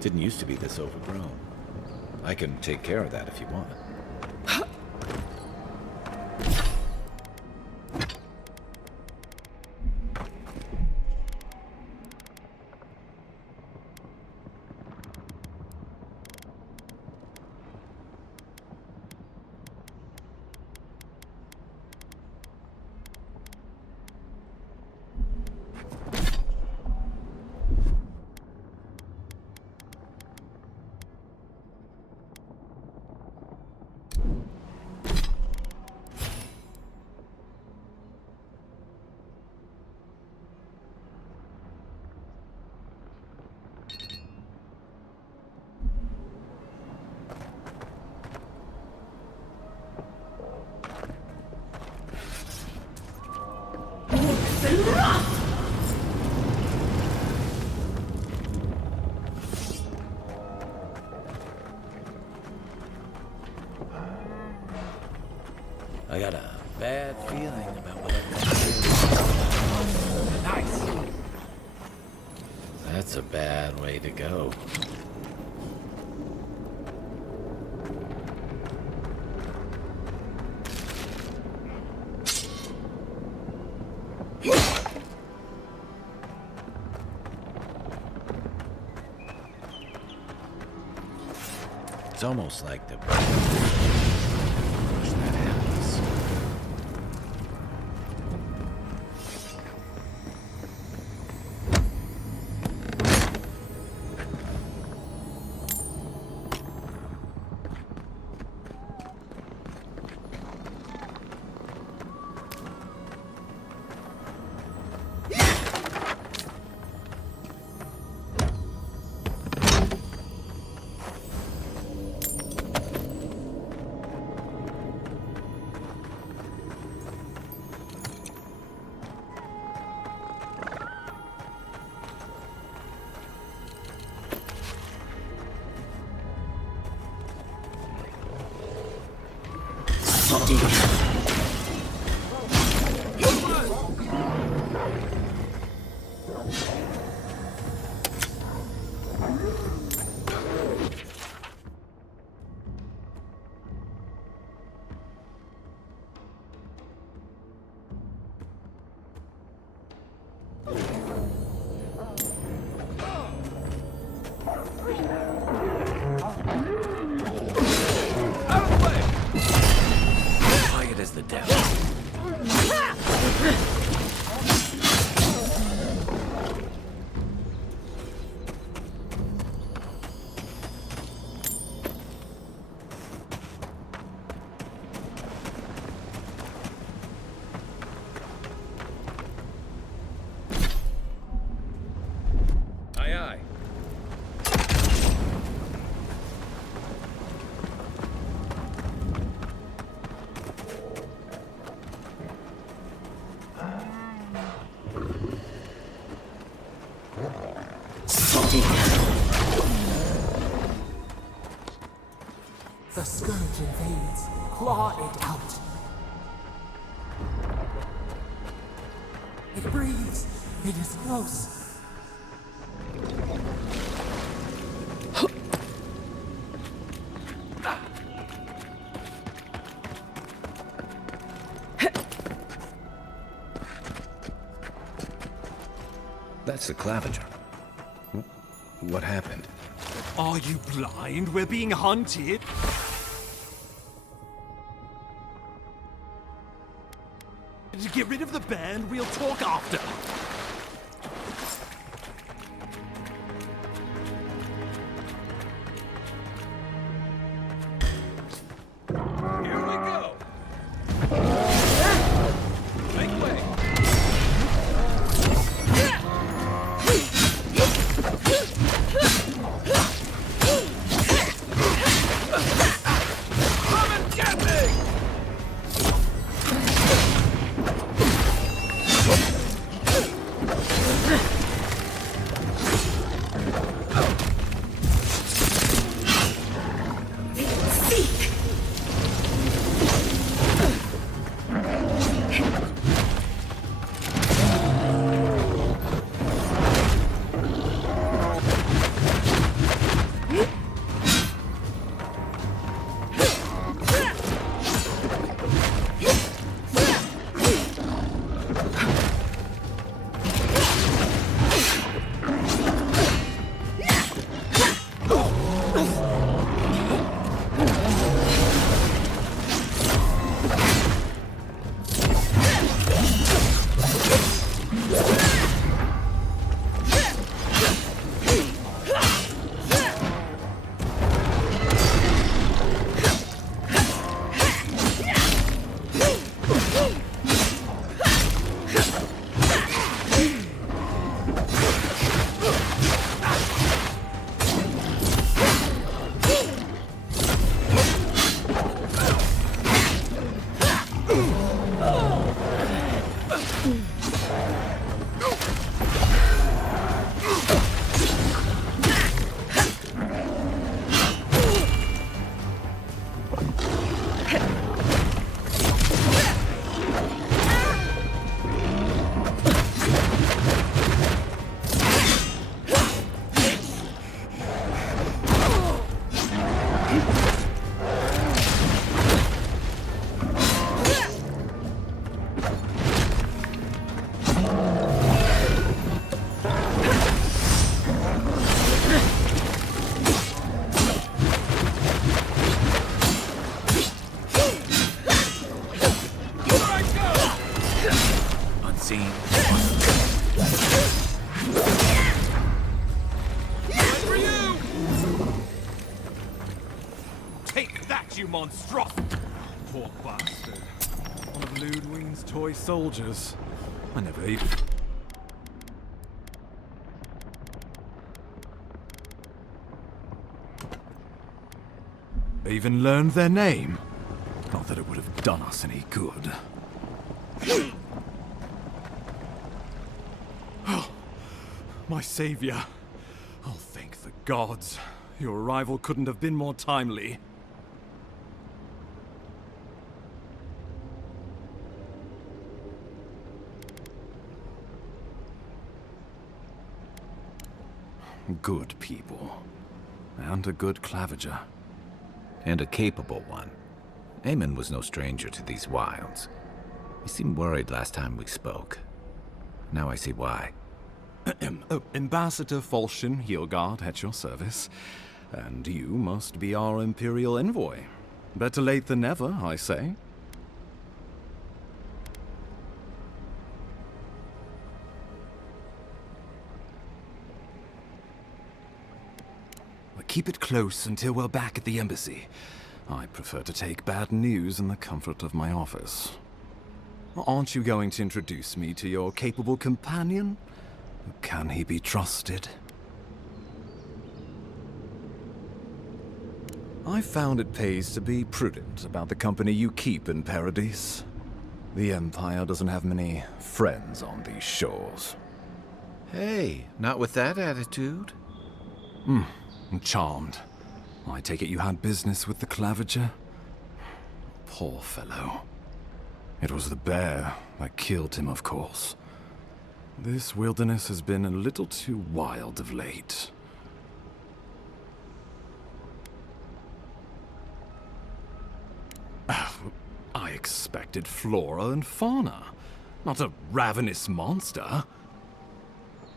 Didn't used to be this overgrown. I can take care of that if you want. I got a bad feeling about what I'm gonna do. Nice! That's a bad way to go. It's almost like the push that happens. scourge invades. Claw it out. It breathes. It is close. That's the Clavager. What happened? Are you blind? We're being hunted. To get rid of the band, we'll talk after. Here we go. Make way. Come and get me! You monstrosity! Poor bastard. One of Ludwig's toy soldiers. I never even... even learned their name. Not that it would have done us any good. Oh, my savior. Oh, thank the gods. Your arrival couldn't have been more timely. Good people. And a good Clavager. And a capable one. Eamon was no stranger to these wilds. He seemed worried last time we spoke. Now I see why. Ambassador Falchion Heelguard at your service. And you must be our Imperial envoy. Better late than never, I say. Keep it close until we're back at the embassy. I prefer to take bad news in the comfort of my office. Aren't you going to introduce me to your capable companion? Can he be trusted? I found it pays to be prudent about the company you keep in Paradise. The Empire doesn't have many friends on these shores. Hey, not with that attitude. I'm charmed. I take it you had business with the Claviger? Poor fellow. It was the bear that killed him, of course. This wilderness has been a little too wild of late. I expected flora and fauna, not a ravenous monster.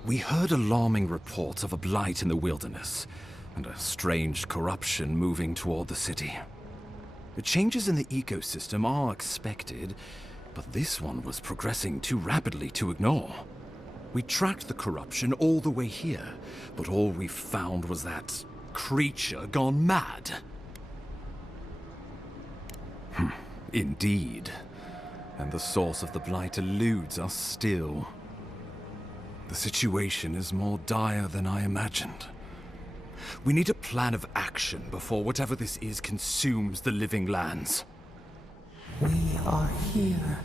We heard alarming reports of a blight in the wilderness, and a strange corruption moving toward the city. The changes in the ecosystem are expected, but this one was progressing too rapidly to ignore. We tracked the corruption all the way here, but all we found was that creature gone mad. Indeed. And the source of the blight eludes us still. The situation is more dire than I imagined. We need a plan of action before whatever this is consumes the living lands. We are here.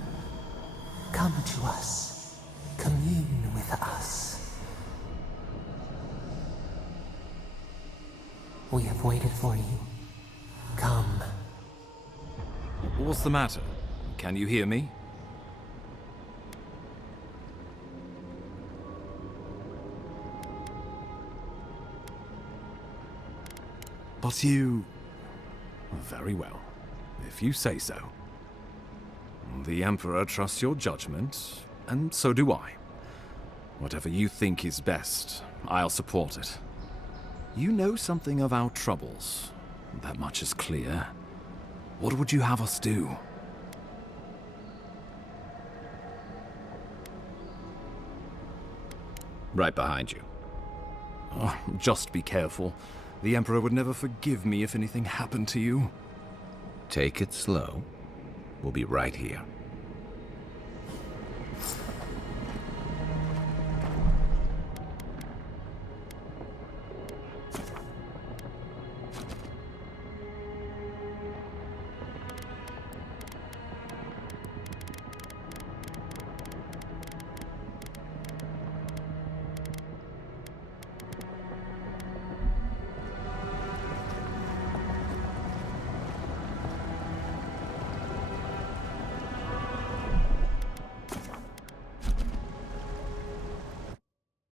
Come to us. Commune with us. We have waited for you. Come. What's the matter? Can you hear me? But you... Very well, if you say so. The Emperor trusts your judgment, and so do I. Whatever you think is best, I'll support it. You know something of our troubles. That much is clear. What would you have us do? Right behind you. Oh, just be careful. The Emperor would never forgive me if anything happened to you. Take it slow. We'll be right here.